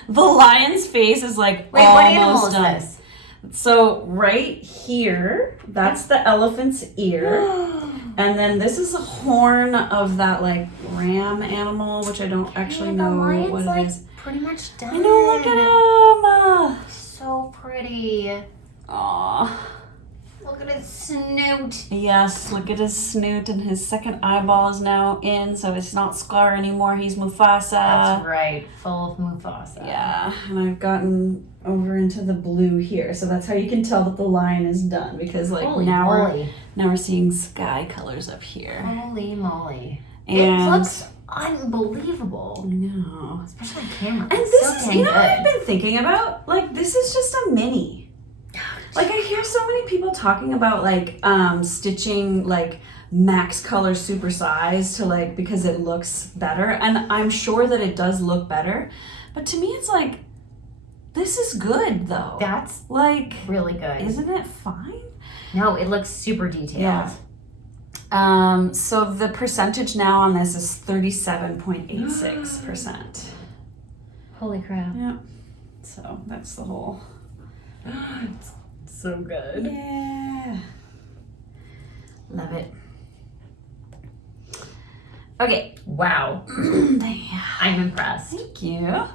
The lion's face is like wait, what animal is this? So right here, that's the elephant's ear. And then this is a horn of that like ram animal, which I don't actually know what it is. Pretty much done. I know, look at him. So pretty. Aww. Look at his snoot. Yes, look at his snoot, and his second eyeball is now in, so it's not Scar anymore, he's Mufasa. That's right, full of Mufasa. Yeah, and I've gotten over into the blue here, so that's how you can tell that the lion is done, because like now we're seeing sky colors up here. Holy moly. And it looks unbelievable. I know. Especially on camera. And this is, you know what I've been thinking about? Like, this is just a mini. Like, I hear so many people talking about, like, stitching, like, max color supersize to, like, because it looks better. And I'm sure that it does look better. But to me, it's like, this is good, though. That's like really good. Isn't it fine? No, it looks super detailed. Yeah. So the percentage now on this is 37.86%. Holy crap. Yeah. So that's the whole. It's so good. Yeah. Love it. Okay. Wow. I'm impressed. Thank you.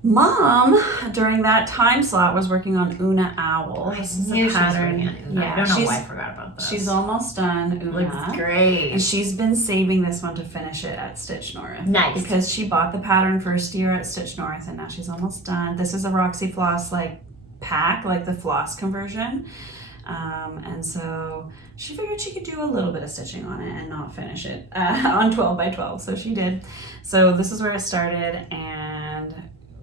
Mom, during that time slot, was working on Una Owl. I This is knew a she was pattern. working on Una. Yeah, I don't know why I forgot about this. She's almost done, Una. Looks great. And she's been saving this one to finish it at Stitch North. Nice. Because she bought the pattern first year at Stitch North, and now she's almost done. This is a Roxy Floss like pack, like the floss conversion. And so she figured she could do a little bit of stitching on it and not finish it on 12 by 12. So she did. So this is where it started, and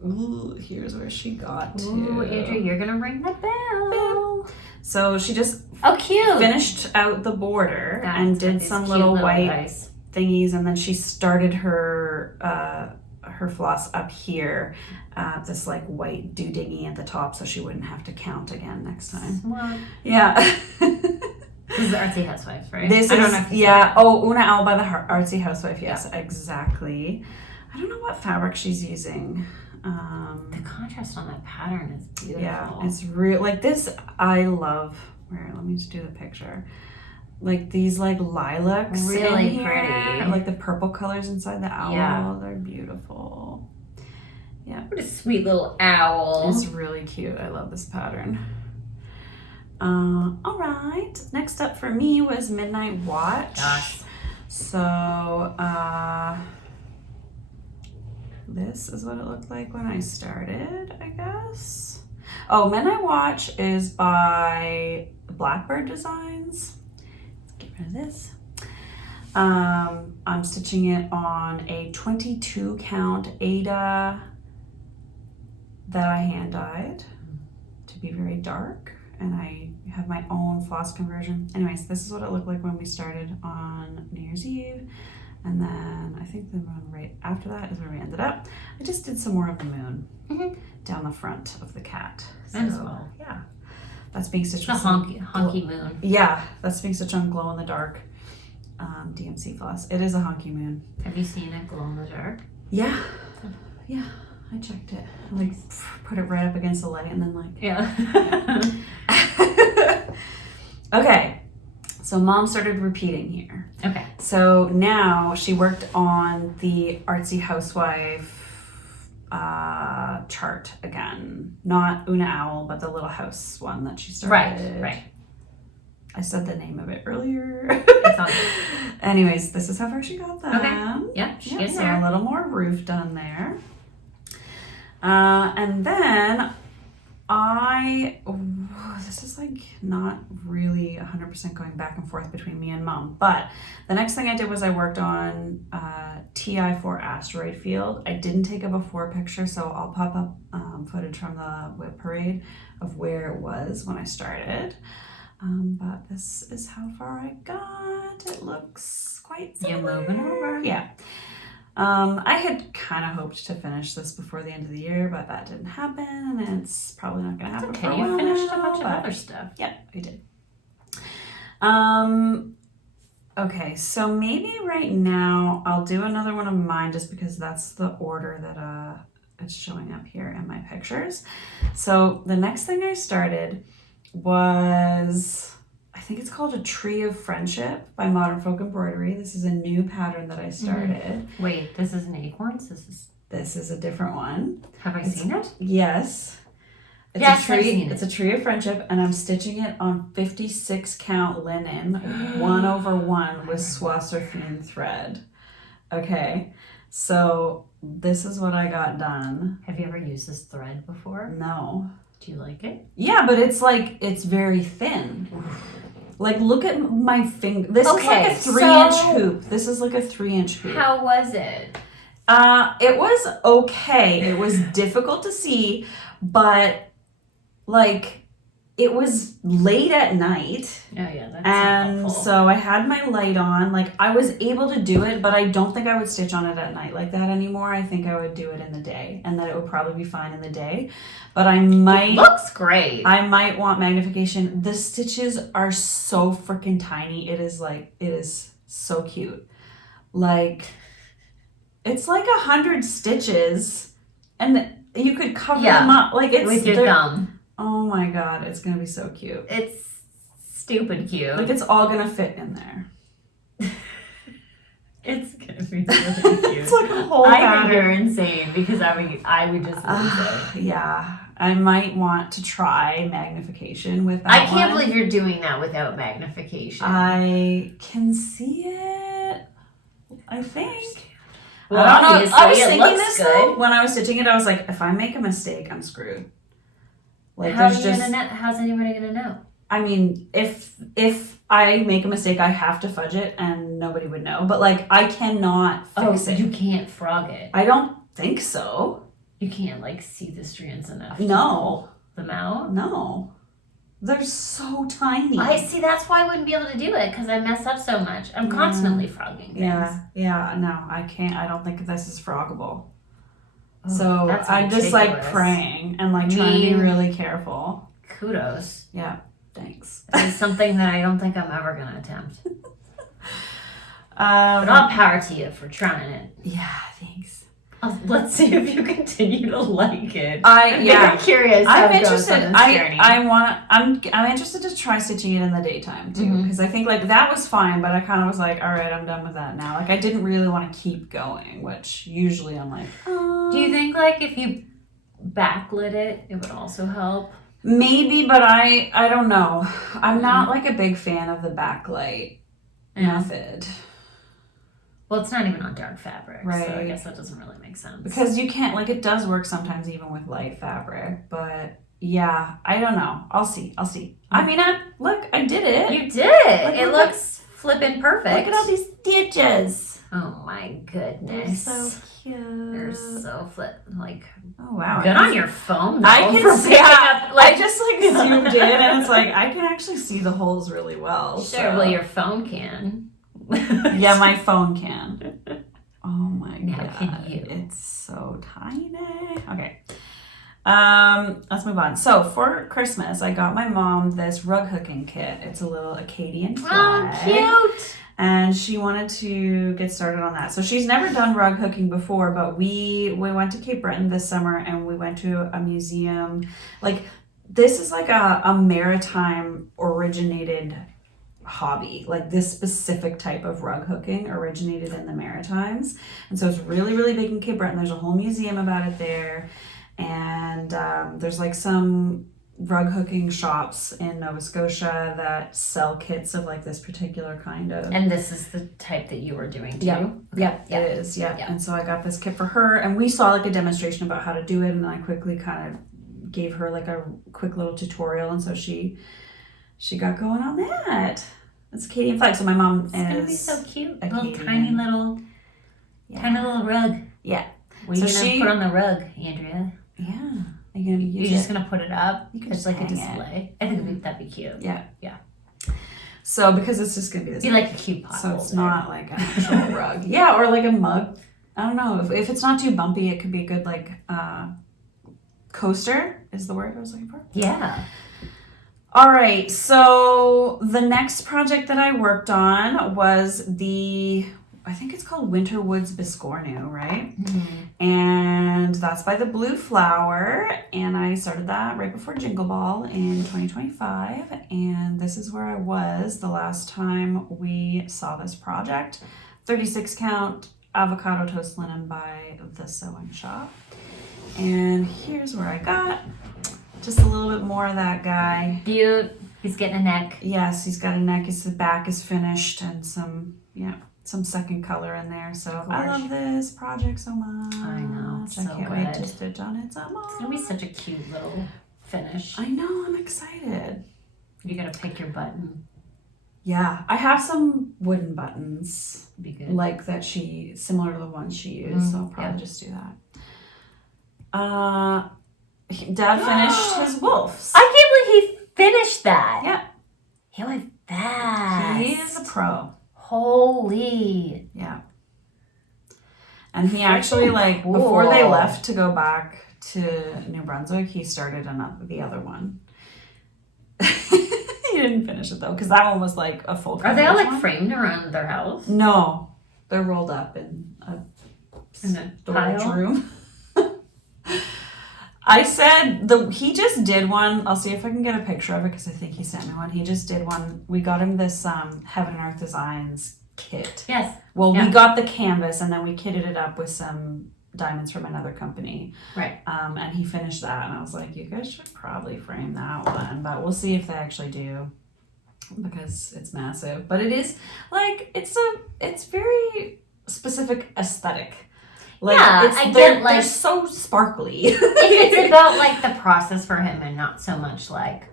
ooh, here's where she got to. Ooh, Andrew, you're gonna ring the bell. So she just cute. finished out the border and did some little white thingies, and then she started her floss up here, this like white doodiggy at the top, so she wouldn't have to count again next time. Smart. Yeah. This is Artsy Housewife, right? This I don't is, know if you yeah. said Oh, Una Owl by the Artsy Housewife. Yes, exactly. I don't know what fabric she's using. The contrast on that pattern is beautiful. Yeah, it's real. Like this, I love. Where? Let me just do the picture. Like these, like lilacs, really in here, pretty. like the purple colors inside the owl. Yeah. They're beautiful. Yeah, What a sweet little owl. it's really cute. I love this pattern. All right. Next up for me was Midnight Watch. Gosh. So, this is what it looked like when I started, I guess. Oh, Midnight Watch is by Blackbird Designs. Let's get rid of this. I'm stitching it on a 22 count Ada that I hand dyed to be very dark, and I have my own floss conversion. Anyways, this is what it looked like when we started on New Year's Eve, and then I think the one right after that is where we ended up. I just did some more of the moon down the front of the cat. Might as well. Yeah, that's being stitched The with honky moon. Yeah, that's being stitched on glow in the dark DMC floss. It is a honky moon. Have you seen it glow in the dark? Yeah, I checked it. I, like, put it right up against the light, and then like. Yeah. Okay, so Mom started repeating here. Okay. So now she worked on the Artsy Housewife chart again. Not Una Owl, but the little house one that she started. Right. I said the name of it earlier. It's on. Anyways, this is how far she got them. Okay. Yeah, she's getting so there. a little more roof done there. And then this is like not really 100% going back and forth between me and Mom, but the next thing I did was I worked on TI4 asteroid field. I didn't take a before picture, so I'll pop up footage from the whip parade of where it was when I started. But this is how far I got. It looks quite similar. You're moving over. Yeah. I had kind of hoped to finish this before the end of the year, but that didn't happen, and it's probably not going to happen for a while. You finished a bunch of but other stuff. yeah, I did. Okay, so maybe right now I'll do another one of mine just because that's the order that it's showing up here in my pictures. So the next thing I started was, I think it's called A Tree of Friendship by Modern Folk Embroidery. This is a new pattern that I started. Wait, this is an acorns? This is a different one. Have I seen it? Yes. Yes, a tree, I've seen it. It's a Tree of Friendship, and I'm stitching it on 56 count linen, 1/1 with Swassarfine thread. Okay, so this is what I got done. Have you ever used this thread before? No. Do you like it? Yeah, but it's like, it's very thin. Like, look at my finger. This is like a 3-inch hoop. This is like a 3-inch hoop. How was it? It was okay. It was difficult to see, but like, it was late at night. Oh yeah, that's and helpful. So I had my light on. Like, I was able to do it, but I don't think I would stitch on it at night like that anymore. I think I would do it in the day, and that it would probably be fine in the day. But I might... It looks great. I might want magnification. The stitches are so freaking tiny. It is so cute. Like, it's like 100 stitches, and you could cover them up. Like, it's... With your thumb. Oh my god, it's gonna be so cute. It's stupid cute. Like, it's all gonna fit in there. It's gonna be really cute. It's like a whole I pattern. think you're insane because I would just lose it. Yeah, I might want to try magnification with that I can't one. believe you're doing that without magnification. I can see it, I think. Well, I don't know. obviously, I was it thinking looks this good. though, when I was stitching it. I was like, if I make a mistake, I'm screwed. Like, How's anybody gonna know? I mean, if I make a mistake, I have to fudge it, and nobody would know. But like, I cannot fix it. You can't frog it. I don't think so. You can't like see the strands enough. No. To pull them out. No. They're so tiny. I see. That's why I wouldn't be able to do it because I mess up so much. I'm constantly frogging things. Yeah. No, I can't. I don't think this is froggable. Oh, So that's I'm just like ridiculous. praying and like trying to be really careful. Kudos. Yeah. Thanks. It's something that I don't think I'm ever gonna attempt. But Um, all power to you for trying it. yeah. Thanks. Let's see if you continue to like it. I'm very curious. How I'm it goes interested. on this journey. I'm interested to try stitching it in the daytime too, because I think like that was fine, but I kind of was like, all right, I'm done with that now. Like, I didn't really want to keep going, which usually I'm like, Do you think like if you backlit it, it would also help? maybe, but I don't know. I'm not like a big fan of the backlight method. Well, it's not even on dark fabric, so I Right. guess that doesn't really make sense. Because you can't, like, it does work sometimes even with light fabric, but yeah, I don't know. I'll see. I mean, look, I did it. You did. Like, It look looks flippin' perfect. Look at all these stitches. Oh my goodness. They're so cute. They're so like. Oh wow. Good on your phone. Though, I can for see. picking up, I just like zoomed in, and it's like I can actually see the holes really well. Sure. So. Well, your phone can. Yeah, my phone can. Oh my Now god. can you? It's so tiny. Okay. Let's move on. So for Christmas, I got my mom this rug hooking kit. It's a little Acadian flag. Oh, cute! And she wanted to get started on that. So she's never done rug hooking before, but we went to Cape Breton this summer and we went to a museum. Like, this is like a maritime originated hobby. Like, this specific type of rug hooking originated in the Maritimes. And so it's really, really big in Cape Breton. There's a whole museum about it there. And there's like some rug hooking shops in Nova Scotia that sell kits of like this particular kind of. And this is the type that you were doing too? Yeah. Okay. Yeah, it is. Yeah. And so I got this kit for her, and we saw like a demonstration about how to do it, and I quickly kind of gave her like a quick little tutorial, and so she got going on that. It's Acadian flag. So my mom It's gonna be is so cute. Acadian. Little tiny little rug. Yeah. What are So you gonna put on the rug, Andrea? Yeah. Are you gonna use You're just gonna put it up? You can It's just like a hang it. display. I think that'd be cute. Yeah. Yeah. So because it's just gonna be this. Be like a cute pot So it's holder. not like an actual rug. Yeah, or like a mug. I don't know. If it's not too bumpy, it could be a good like coaster is the word I was looking for. Yeah. All right. So the next project that I worked on was I think it's called Winter Woods Biscornu, right? Mm-hmm. And that's by the Blue Flower. And I started that right before Jingle Ball in 2025. And this is where I was the last time we saw this project. 36 count avocado toast linen by the Sewing Shop. And here's where I got just a little bit more of that guy. Cute. He's getting a neck. Yes, he's got a neck. His back is finished and some second color in there. So I love this project so much. I know. It's I so can't wait good. to stitch on it so much. It's gonna be such a cute little finish. I know. I'm excited. You gotta pick your button. Yeah, I have some wooden buttons Be good. like that similar to the ones she used. So I'll probably just do that. Dad finished his wolves. I can't believe he finished that. Yeah. He was fast. He is a pro. Holy. Yeah. And he actually, like, before they left to go back to New Brunswick, he started the other one. He didn't finish it, though, because that one was, like, a full Are they all, like, one. framed around their house? No. They're rolled up in a storage room. I said, he just did one. I'll see if I can get a picture of it, because I think he sent me one. He just did one. We got him this Heaven and Earth Designs kit. Yes. Well, we got the canvas, and then we kitted it up with some diamonds from another company. Right. And he finished that, and I was like, you guys should probably frame that one, but we'll see if they actually do, because it's massive. But it is, like, it's very specific aesthetic. Like, yeah, they're so sparkly. If it's about, like, the process for him and not so much like,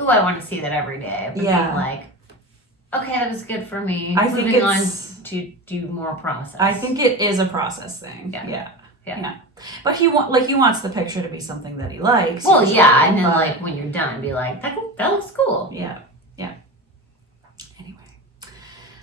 ooh, I want to see that every day. But being like, okay, that was good for me. I think Moving on to do more process. I think it is a process thing. Yeah. But he wants the picture to be something that he likes. Well, yeah, and then like when you're done, be like, that looks cool. Yeah. Anyway,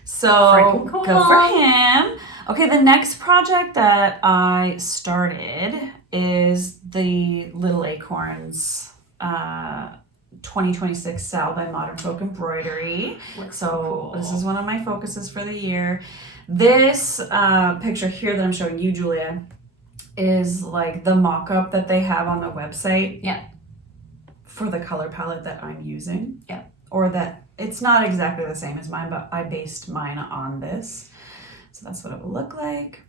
so cool. Good for him. Okay, the next project that I started is the Little Acorns 2026 Sal by Modern Folk Embroidery. So this is one of my focuses for the year. This picture here that I'm showing you, Julia, is like the mock-up that they have on the website. Yeah. For the color palette that I'm using. Yeah. Or that it's not exactly the same as mine, but I based mine on this. So that's what it will look like.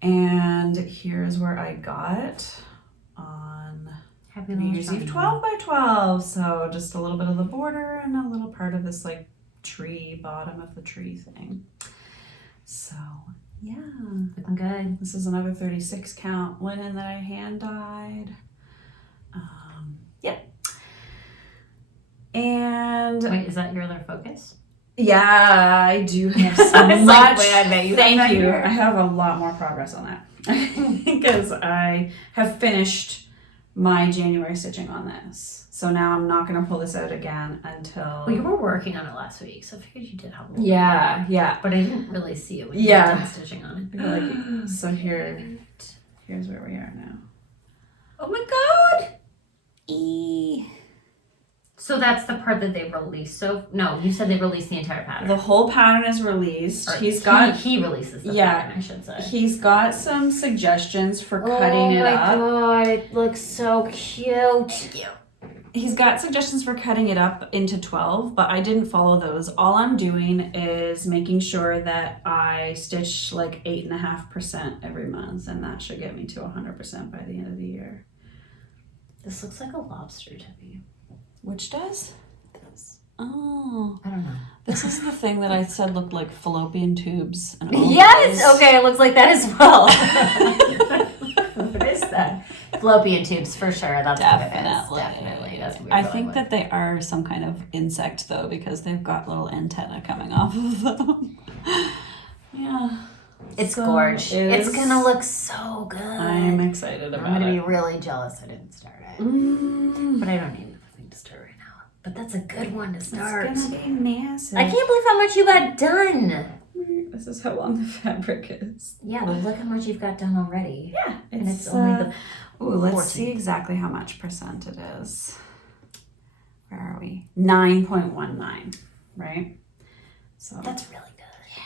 And here's where I got on New Year's Eve 12 by 12. So just a little bit of the border and a little part of this like tree, bottom of the tree thing. So yeah. Looking good. This is another 36 count linen that I hand dyed. Yeah. And wait, is that your other focus? Yeah, I do have so much. Like, wait, I bet you Thank you. I have a lot more progress on that because I have finished my January stitching on this. So now I'm not going to pull this out again until... Well, you were working on it last week, so I figured you did have a little Yeah. But I didn't really see it when you were done stitching on it. So here's where we are now. Oh my god! So that's the part that they released. So no, you said they released the entire pattern. The whole pattern is released. He releases the pattern, I should say. He's got some suggestions for cutting it up. Oh my god, it looks so cute. Thank you. He's got suggestions for cutting it up into 12, but I didn't follow those. All I'm doing is making sure that I stitch like 8.5% every month, and that should get me to 100% by the end of the year. This looks like a lobster to me. Which does? This. Oh. I don't know. This is the thing that I said looked like fallopian tubes. And yes! Okay, it looks like that as well. What is that? Fallopian tubes, for sure. That's Definitely. Definitely. That's weird. I think that they are some kind of insect, though, because they've got little antennae coming off of them. Yeah. It's gorgeous. It's going to look so good. I'm excited about it. I'm going to be really jealous I didn't start it. But I don't need anything to start right now. But that's a good one to start. It's going to be massive. I can't believe how much you got done. This is how long the fabric is. Yeah, but look how much you've got done already. Yeah. And it's only the... Ooh, let's see exactly how much percent it is. Where are we? 9.19, right? So that's really good. Yeah.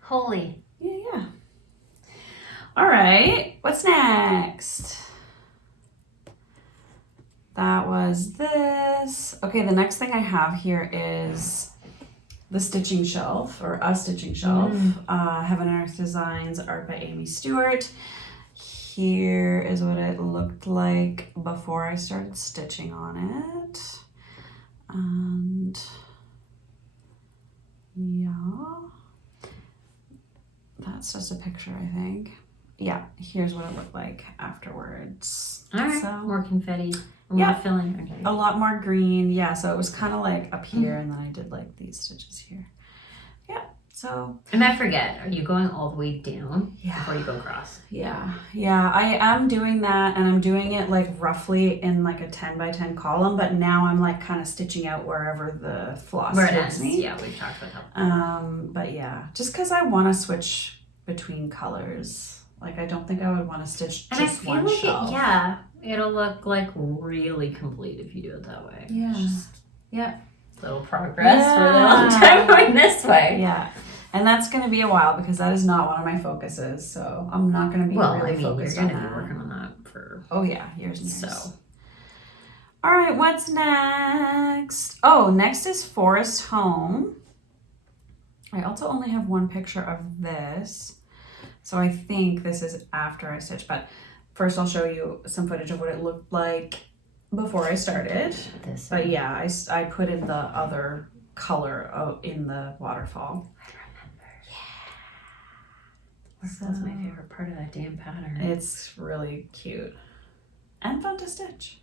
Holy. Yeah. All right. What's next? That was this. Okay, the next thing I have here is the stitching shelf, or a stitching shelf. Heaven and Earth Designs, art by Amy Stewart. Here is what it looked like before I started stitching on it. And yeah, that's just a picture, I think. Yeah, here's what it looked like afterwards. All right, so, more confetti. Yeah, more filling. Okay. A lot more green. Yeah, so it was kind of like up here, and then I did like these stitches here. Yeah, So. And I forget, are you going all the way down Yeah. before you go across? Yeah, I am doing that, and I'm doing it like roughly in like a 10 by 10 column, but now I'm like kind of stitching out wherever the floss Where it takes ends. me. Yeah, we've talked about that. But yeah, just because I want to switch between colors. Like, I don't think I would want to stitch And I just feel one like shelf. it'll look like really complete if you do it that way. Yeah. Just Yeah. little progress for a long time going this way. Yeah. And that's going to be a while because that is not one of my focuses. So I'm not going to be really focused you're on going to that. be working on that for... Oh, yeah. Years and years. So. All right. What's next? Oh, next is Forest Home. I also only have one picture of this. So I think this is after I stitched. But first I'll show you some footage of what it looked like before I started. But yeah, I put in the other color in the waterfall. Waterfall's my favorite part of that damn pattern. It's really cute and fun to stitch.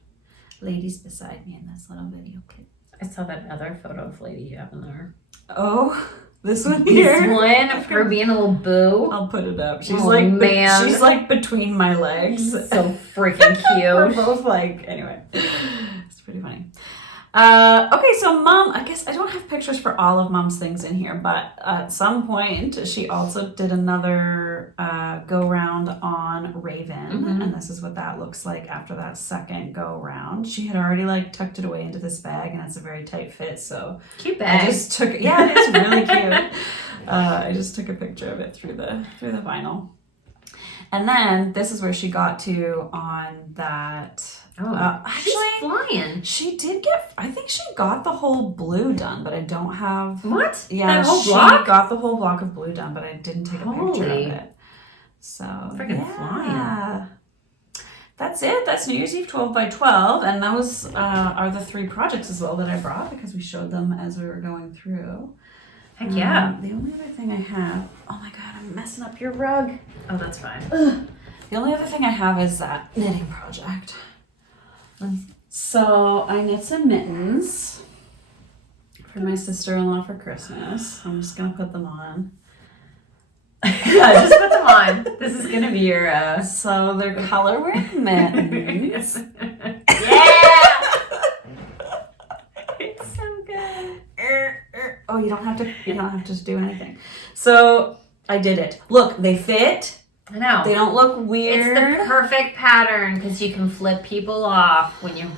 Lady's beside me in this little video clip. I saw that other photo of lady you have in there. Oh, this one here. This one of her being a little boo. I'll put it up. She's she's like between my legs. So freaking We're cute. both like, anyway. It's pretty funny. Okay, so Mom, I guess I don't have pictures for all of Mom's things in here, but at some point she also did another go round on Raven, and this is what that looks like after that second go round. She had already like tucked it away into this bag, and it's a very tight fit, so Cute bag. I just took it. Yeah, it is really cute. I just took a picture of it through the vinyl. And then this is where she got to on that. She's flying. She did get, I think she got the whole blue done, but I don't have. What? Yeah, that whole she block? got the whole block of blue done, but I didn't take a picture of it. So, Freaking flying. That's it. That's New Year's Eve 12 by 12. And those are the 3 projects as well that I brought because we showed them as we were going through. Heck yeah. The only other thing I have, oh my God, I'm messing up your rug. Oh, that's fine. Ugh. The only other thing I have is that knitting project. So I knit some mittens for my sister-in-law for Christmas. I'm just gonna put them on. Yeah, just put them on. This is gonna be your So they're colorwork mittens. Yeah! It's so good. Oh, you don't have to do anything. So I did it. Look, they fit. I know. They don't look weird. It's the perfect pattern because you can flip people off when you're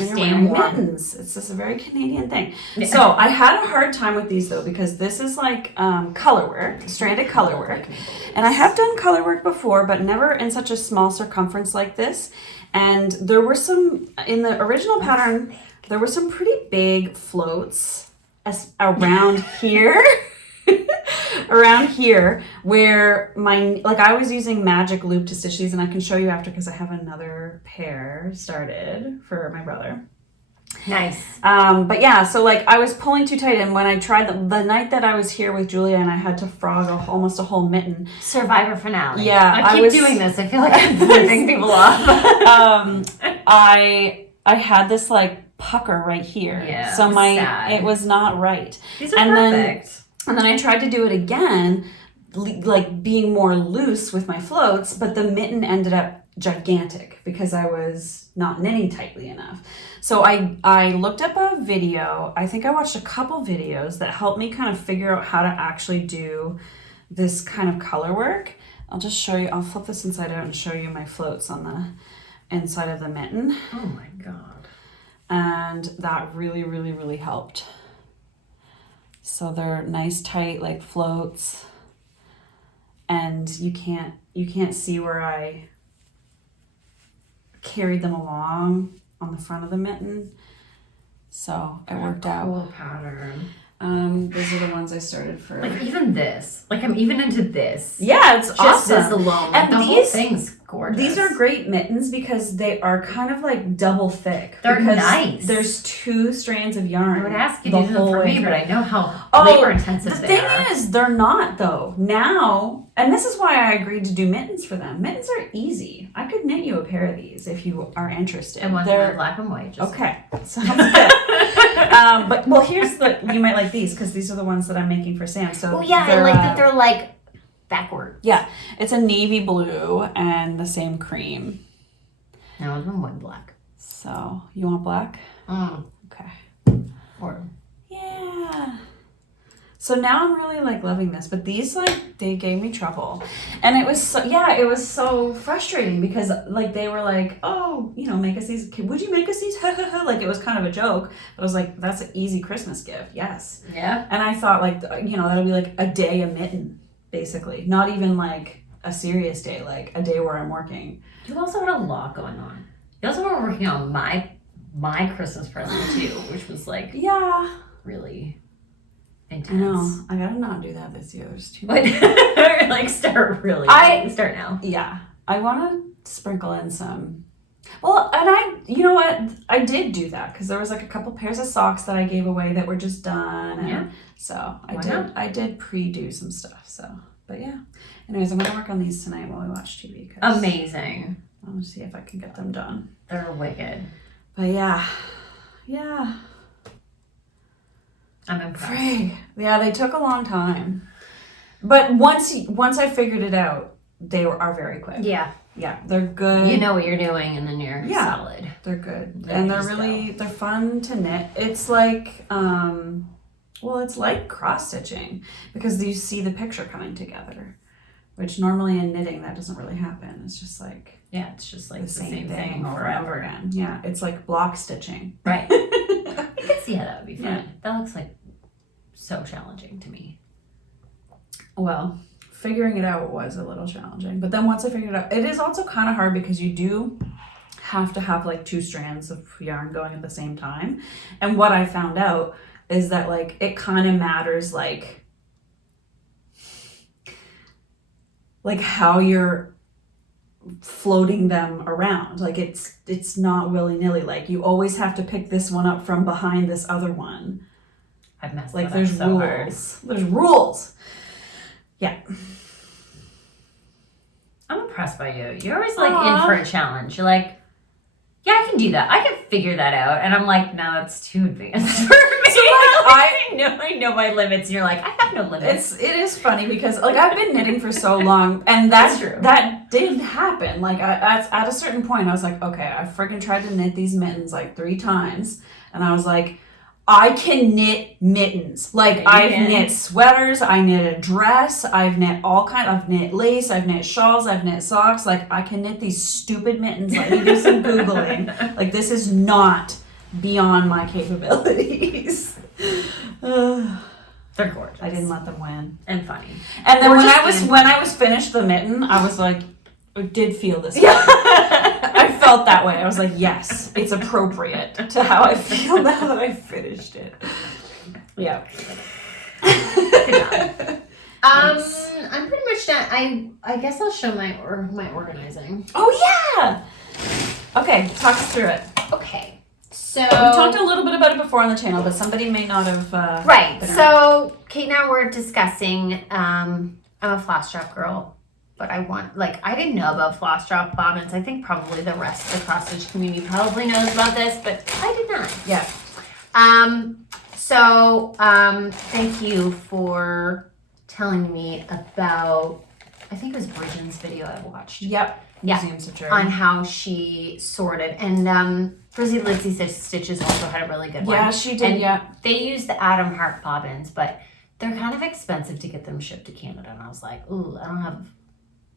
staying warm. Mittens. It's just a very Canadian thing. Yeah. So I had a hard time with these though because this is like color work, stranded color work. And I have done color work before, but never in such a small circumference like this. And there were some, in the original pattern, there were some pretty big floats around here. Around here where I was using magic loop to stitch these, and I can show you after because I have another pair started for my brother. Nice. But yeah, so like I was pulling too tight, and when I tried the night that I was here with Julia and I had to frog almost a whole mitten. Survivor finale. Yeah. I keep doing this. I feel like I'm flipping people off. I had this like pucker right here. Yeah. So sad. It was not right. These are perfect. And then I tried to do it again, like being more loose with my floats, but the mitten ended up gigantic because I was not knitting tightly enough. So I looked up a video. I think I watched a couple videos that helped me kind of figure out how to actually do this kind of color work. I'll just show you. I'll flip this inside out and show you my floats on the inside of the mitten. Oh my God. And that really, really, really helped. So they're nice, tight, like floats, and you can't see where I carried them along on the front of the mitten. So it worked out. Cool pattern. Those are the ones I started for. Like even this. Like I'm even into this. Yeah, it's Just awesome. this alone. And the whole thing's gorgeous. These are great mittens because they are kind of like double thick. They're because nice. There's 2 strands of yarn. I would ask you to do them for me, but I know how labor intensive they are. The thing is, they're not though. Now, and this is why I agreed to do mittens for them. Mittens are easy. I could knit you a pair of these if you are interested. I want them in black and white. Okay, sounds good. But well, here's you might like these because these are the ones that I'm making for Sam. So I like that they're like backward. Yeah, it's a navy blue and the same cream. Now I'm one black. So you want black? Okay. Or yeah. So now I'm really like loving this, but these like they gave me trouble, and it was so frustrating because like they were like, oh, make us these. Would you make us these? Like it was kind of a joke, but I was like, that's an easy Christmas gift. Yes. Yeah. And I thought like that'll be like a day a mitten, basically, not even like a serious day, like a day where I'm working. You also had a lot going on. You also were working on my Christmas present too, which was like really intense. I know. I gotta not do that this year. There's too much. Like start now. Yeah. I want to sprinkle in some. Well, and you know what? I did do that because there was like a couple pairs of socks that I gave away that were just done. And so I did pre-do some stuff. So, but yeah. Anyways, I'm gonna work on these tonight while we watch TV. Amazing. I'm gonna see if I can get them done. They're wicked. But yeah. I'm impressed. Frig. Yeah, they took a long time. But once I figured it out, they are very quick. Yeah. Yeah, they're good. You know what you're doing and then you're solid. They're good. And they're fun to knit. It's like, it's like cross-stitching because you see the picture coming together, which normally in knitting that doesn't really happen. It's just like... Yeah, it's just like the same thing over and over again. Yeah, it's like block stitching. Right. I can see how that would be fun. Yeah. That looks like so challenging to me. Well, figuring it out was a little challenging. But then once I figured it out, it is also kind of hard because you do have to have like 2 strands of yarn going at the same time. And what I found out is that like it kind of matters like how you're floating them around. Like it's not willy-nilly. Like you always have to pick this one up from behind this other one. I've messed like that there's up so rules. Hard. There's rules. Yeah. I'm impressed by you. You're always like in for a challenge. You're like, yeah, I can do that. I can figure that out. And I'm like, no, it's too advanced for me. So I know my limits. And you're like, I have no limits. It is funny because like I've been knitting for so long, and that's true. That did happen. Like at a certain point, I was like, okay, I freaking tried to knit these mittens like 3 times, and I was like, I can knit mittens. Like I've knit sweaters, I knit a dress, I've knit lace, I've knit shawls, I've knit socks. Like I can knit these stupid mittens. Let me do some Googling. Like this is not beyond my capabilities. They're gorgeous. I didn't let them win. And funny. And then when I was finished the mitten, I was like, I did feel this way. I felt that way. I was like, yes, it's appropriate to how I feel now that I finished it. Yeah. Good job. I'm pretty much done. I guess I'll show my organizing. Oh yeah. Okay, talk us through it. Okay. So we talked a little bit about it before on the channel, but somebody may not have. Right. So Kate and I were discussing. I'm a floss drop girl, but I didn't know about floss drop bobbins. I think probably the rest of the cross stitch community probably knows about this, but I did not. Yeah. So thank you for telling me about. I think it was Bridget's video I watched. Yep. Yeah. Museums of Cherry. On how she sorted. And Frizzy Litsy Stitches also had a really good one. Yeah, she did, and they used the Adam Hart bobbins, but they're kind of expensive to get them shipped to Canada. And I was like, ooh, I don't have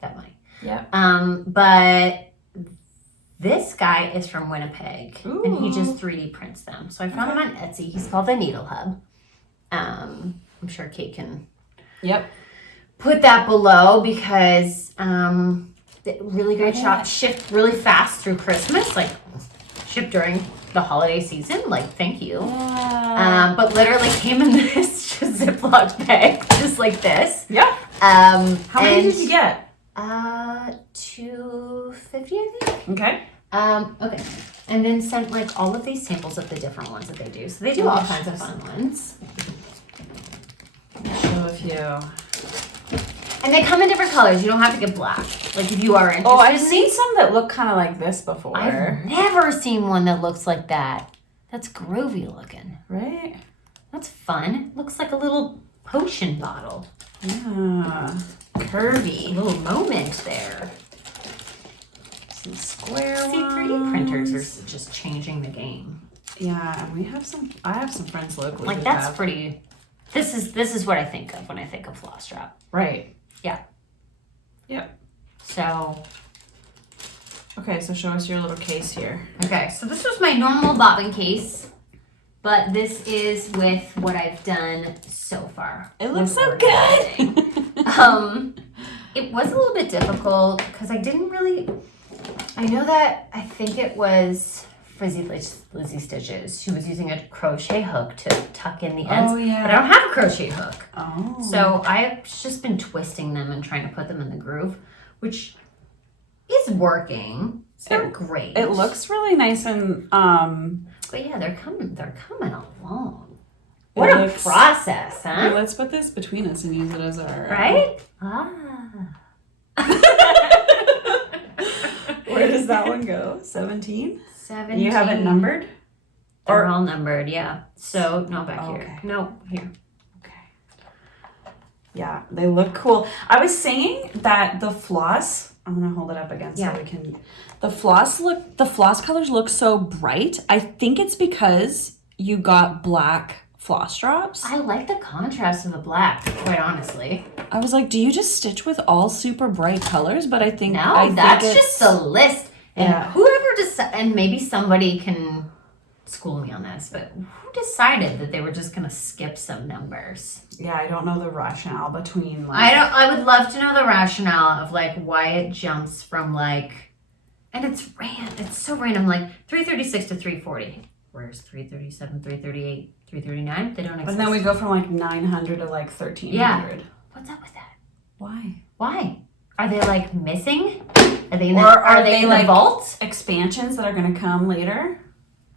that money. Yeah. But this guy is from Winnipeg. Ooh. And he just 3D prints them. So I found him on Etsy. He's called the Needle Hub. I'm sure Kate can put that below because really great shop. Shipped really fast through Christmas, like shipped during the holiday season. Like, thank you. Yeah. But literally came in this just Ziploc bag, just like this. Yeah. How many did you get? $2.50, I think. Okay. Okay. And then sent like all of these samples of the different ones that they do. So they do all kinds of fun ones. Show a few. And they come in different colors. You don't have to get black. Like if you are interested. Oh, I've seen some that look kind of like this before. I've never seen one that looks like that. That's groovy looking. Right? That's fun. Looks like a little potion bottle. Yeah. Curvy. A little moment there. Some square ones. 3D printers are just changing the game. Yeah, and we have some. I have some friends locally. Like that's pretty. This is what I think of when I think of floss drop. Right. Yeah. Yep. So. Okay, so show us your little case here. Okay, so this was my normal bobbin case, but this is with what I've done so far. It looks so organizing. good. It was a little bit difficult because I didn't really. I know that I think it was Frizzy Lizzy Stitches. She was using a crochet hook to tuck in the ends. Oh, yeah. But I don't have a crochet hook. Oh. So I've just been twisting them and trying to put them in the groove, which is working. It's not great. It looks really nice and But yeah, they're coming along. What a process, huh? Hey, let's put this between us and use it as our Right? Where does that one go? 17? 17. You have it numbered? They're all numbered, yeah. So, no, back here. Okay. No, here. Okay. Yeah, they look cool. I was saying that the floss, I'm gonna hold it up again so we can. The floss colors look so bright. I think it's because you got black floss drops. I like the contrast of the black, quite honestly. I was like, do you just stitch with all super bright colors? But I think that's just the list. And Yeah. whoever and maybe somebody can school me on this, but who decided that they were just gonna skip some numbers? Yeah, I don't know the rationale between I would love to know the rationale of like why it jumps from like, and it's so random, like 336 to 340. Where's 337, 338, 339? They don't exist. And then we go from like 900 to like 1300. Yeah. What's up with that? Why? Why? Are they like missing? Are they in Are they in like the vault? Expansions that are going to come later?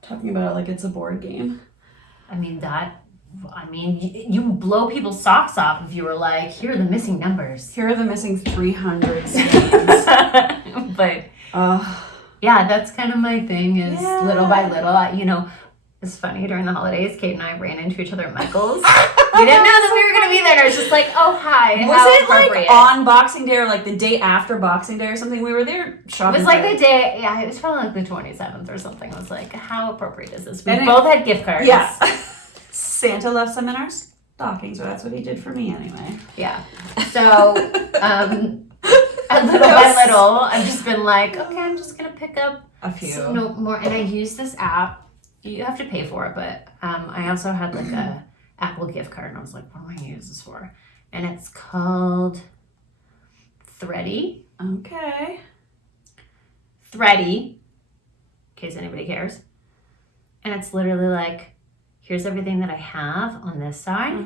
Talking about it like it's a board game. You blow people's socks off if you were like, here are the missing numbers. Here are the missing 300 scenes. But yeah, that's kind of my thing is little by little. It's funny, during the holidays, Kate and I ran into each other at Michael's. We didn't know that we were going to be there. And I was just like, oh, hi. Was it like on Boxing Day or like the day after Boxing Day or something? We were there shopping. It was like the day, it was probably like the 27th or something. I was like, how appropriate is this? We both had gift cards. Yeah. Santa left some in our stockings, so that's what he did for me anyway. Yeah. So, little by little, I've just been like, okay, I'm just going to pick up a few more. And I use this app. You have to pay for it, but I also had like a Apple gift card, and I was like, what am I going to use this for? And it's called Thready. Okay. Thready, in case anybody cares. And it's literally like, here's everything that I have on this side.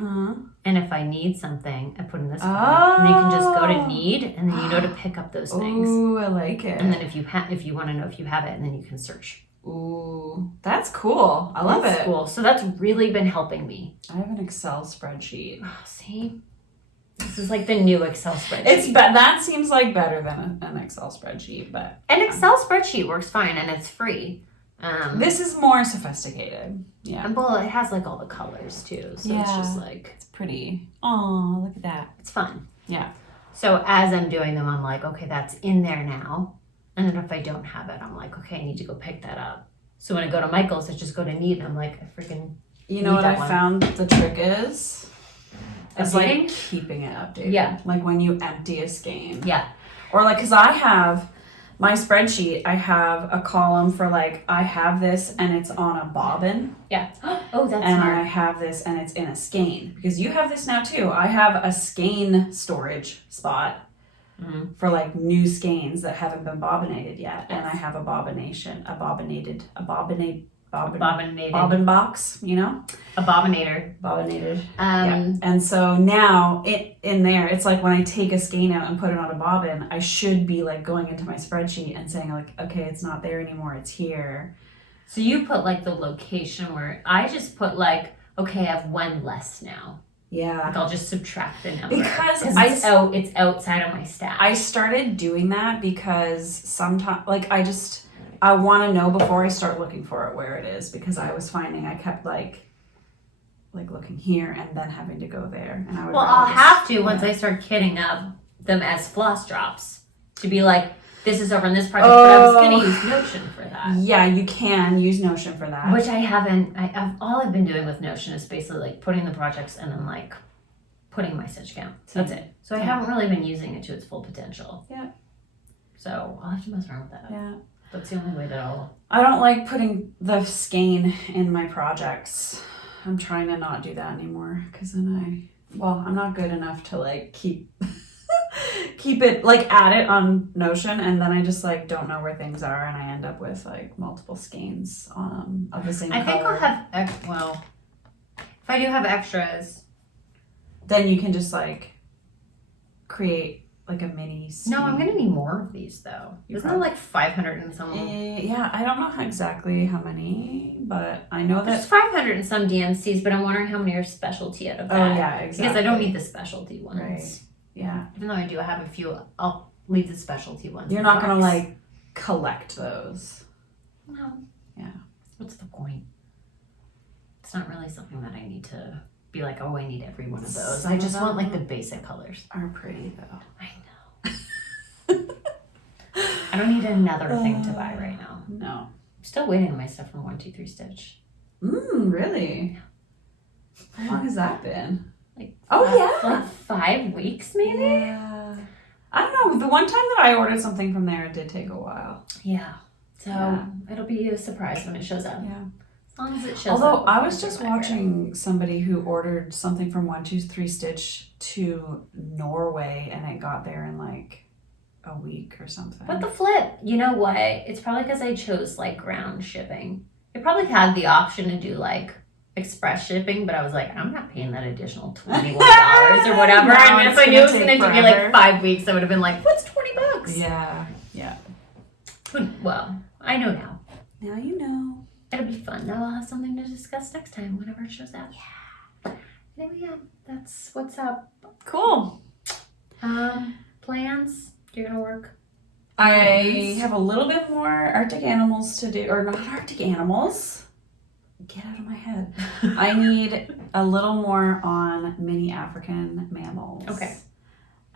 And if I need something, I put in this one. And you can just go to need, and then you know to pick up those things. Ooh, I like it. And then if you want to know if you have it, and then you can search. Ooh, that's cool. I love it. Cool. So that's really been helping me. I have an Excel spreadsheet. Oh, see? This is like the new Excel spreadsheet. That seems like better than an Excel spreadsheet, but an Excel spreadsheet works fine and it's free. This is more sophisticated. Yeah. And well, it has like all the colors too, so it's just like it's pretty. Oh, look at that. It's fun. Yeah. So as I'm doing them, I'm like, okay, that's in there now. And then if I don't have it, I'm like, okay, I need to go pick that up. So when I go to Michael's, I just go to need, and I'm like, I freaking. You know what I found the trick is? It's like keeping it updated. Yeah. Like when you empty a skein. Yeah. Or like, because I have my spreadsheet, I have a column for like, I have this and it's on a bobbin. Yeah. Oh, that's and smart. I have this and it's in a skein. Because you have this now too. I have a skein storage spot. For like new skeins that haven't been bobbinated yet, and I have a bobbinated bobbin box, you know? Abominator. Bobbinated. And so now in there, it's like when I take a skein out and put it on a bobbin, I should be like going into my spreadsheet and saying like, okay, it's not there anymore, it's here. So you put like the location where I just put like, okay, I have one less now. Yeah. Like I'll just subtract the number. Because it's outside of my stack. I started doing that because sometimes, like I want to know before I start looking for it where it is, because I was finding I kept like looking here and then having to go there. And I would I'll have to once I start kitting up them as floss drops to be like, this is over in this project, but I was going to use Notion for that. Yeah, you can use Notion for that. Which I haven't. All I've been doing with Notion is basically like putting the projects and then like putting my stitch count. That's it. So I haven't really been using it to its full potential. Yeah. So I'll have to mess around with that. Yeah. That's the only way that I don't like putting the skein in my projects. I'm trying to not do that anymore because then I'm not good enough to like keep it like add it on Notion, and then I just like don't know where things are and I end up with like multiple skeins of the same color. I think I'll have if I do have extras, then you can just like create like a mini skein. No, I'm gonna need more of these though. Isn't there like 500 and some? Yeah, I don't know exactly how many, but I know there's that 500 and some DMCs, but I'm wondering how many are specialty out of that. Oh yeah, exactly. Because I don't need the specialty ones. Right. Yeah. Even though I do have a few, I'll leave the specialty ones. You're not gonna like collect those. No. Yeah. What's the point? It's not really something that I need to be like, oh, I need every one of those. I just want like the basic colors. Are pretty though. I know. I don't need another thing to buy right now. No. I'm still waiting on my stuff from 123 Stitch. Really? How long has that been? Like like 5 weeks maybe? Yeah. I don't know. The one time that I ordered something from there, it did take a while. Yeah. So it'll be a surprise when it shows up. Yeah. As long as it shows up. Although I was just watching somebody who ordered something from 123 Stitch to Norway and it got there in like a week or something. But the flip, you know what? It's probably because I chose like ground shipping. It probably had the option to do like express shipping, but I was like, I'm not paying that additional $21 or whatever. No, and if I knew it was going to be like 5 weeks, I would have been like, what's $20? Yeah. Yeah. Well, I know now. Now you know. It'll be fun. Now I'll have something to discuss next time whenever it shows up. Yeah. Anyway, yeah, that's what's up. Cool. Plans? You're going to work? I have a little bit more Arctic animals to do, or not Arctic animals. Get out of my head. I need a little more on mini African mammals. Okay.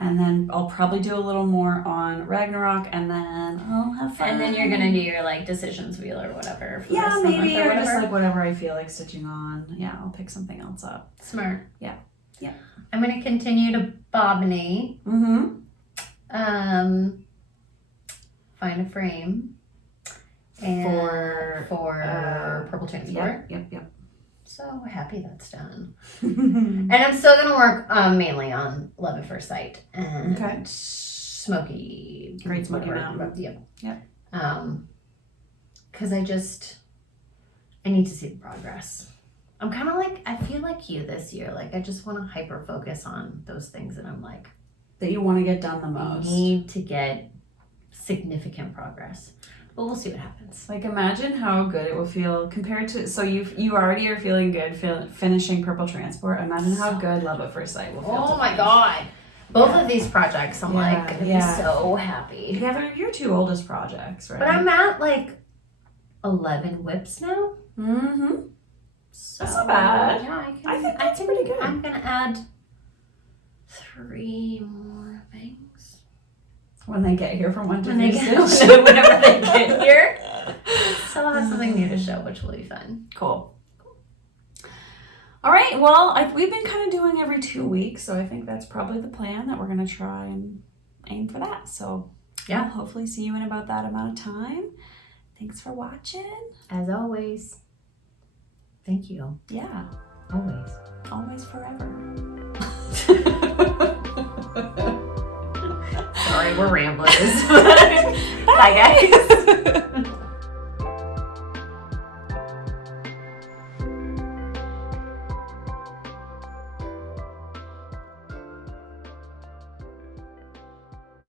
And then I'll probably do a little more on Ragnarok, and then I'll have fun. And then you're going to do your like decisions wheel or whatever. For Yeah, maybe, or whatever. just like whatever I feel like stitching on. Yeah, I'll pick something else up. Smart. Yeah. Yeah. I'm going to continue to bobbinate. Mm-hmm. Find a frame. And for purple transport. Yep. So happy that's done. And I'm still gonna work mainly on Love at First Sight and Smokey. Great Smoky Mountain. Yep. Because I need to see the progress. I'm kind of like, I feel like you this year. Like I just want to hyper focus on those things that I'm like that you want to get done the I most. need to get significant progress. But we'll see what happens. Like imagine how good it will feel compared to, so you already are feeling good finishing Purple Transport. Imagine how good Love at First Sight will feel. Oh my god. Both of these projects, I'm like gonna be so happy. Yeah, they're your two oldest projects, right? But I'm at like 11 whips now. Mm-hmm. So, that's not bad. Yeah, I think that's pretty good. I'm gonna add 3 more things. When they get here from whenever they get here. So I'll have something new to show, which will be fun. Cool. All right, well, we've been kind of doing every 2 weeks, so I think that's probably the plan, that we're going to try and aim for that. So yeah, I'll hopefully see you in about that amount of time. Thanks for watching. As always, thank you. Yeah. Always. Always forever. Sorry, we're ramblers. Bye, guys.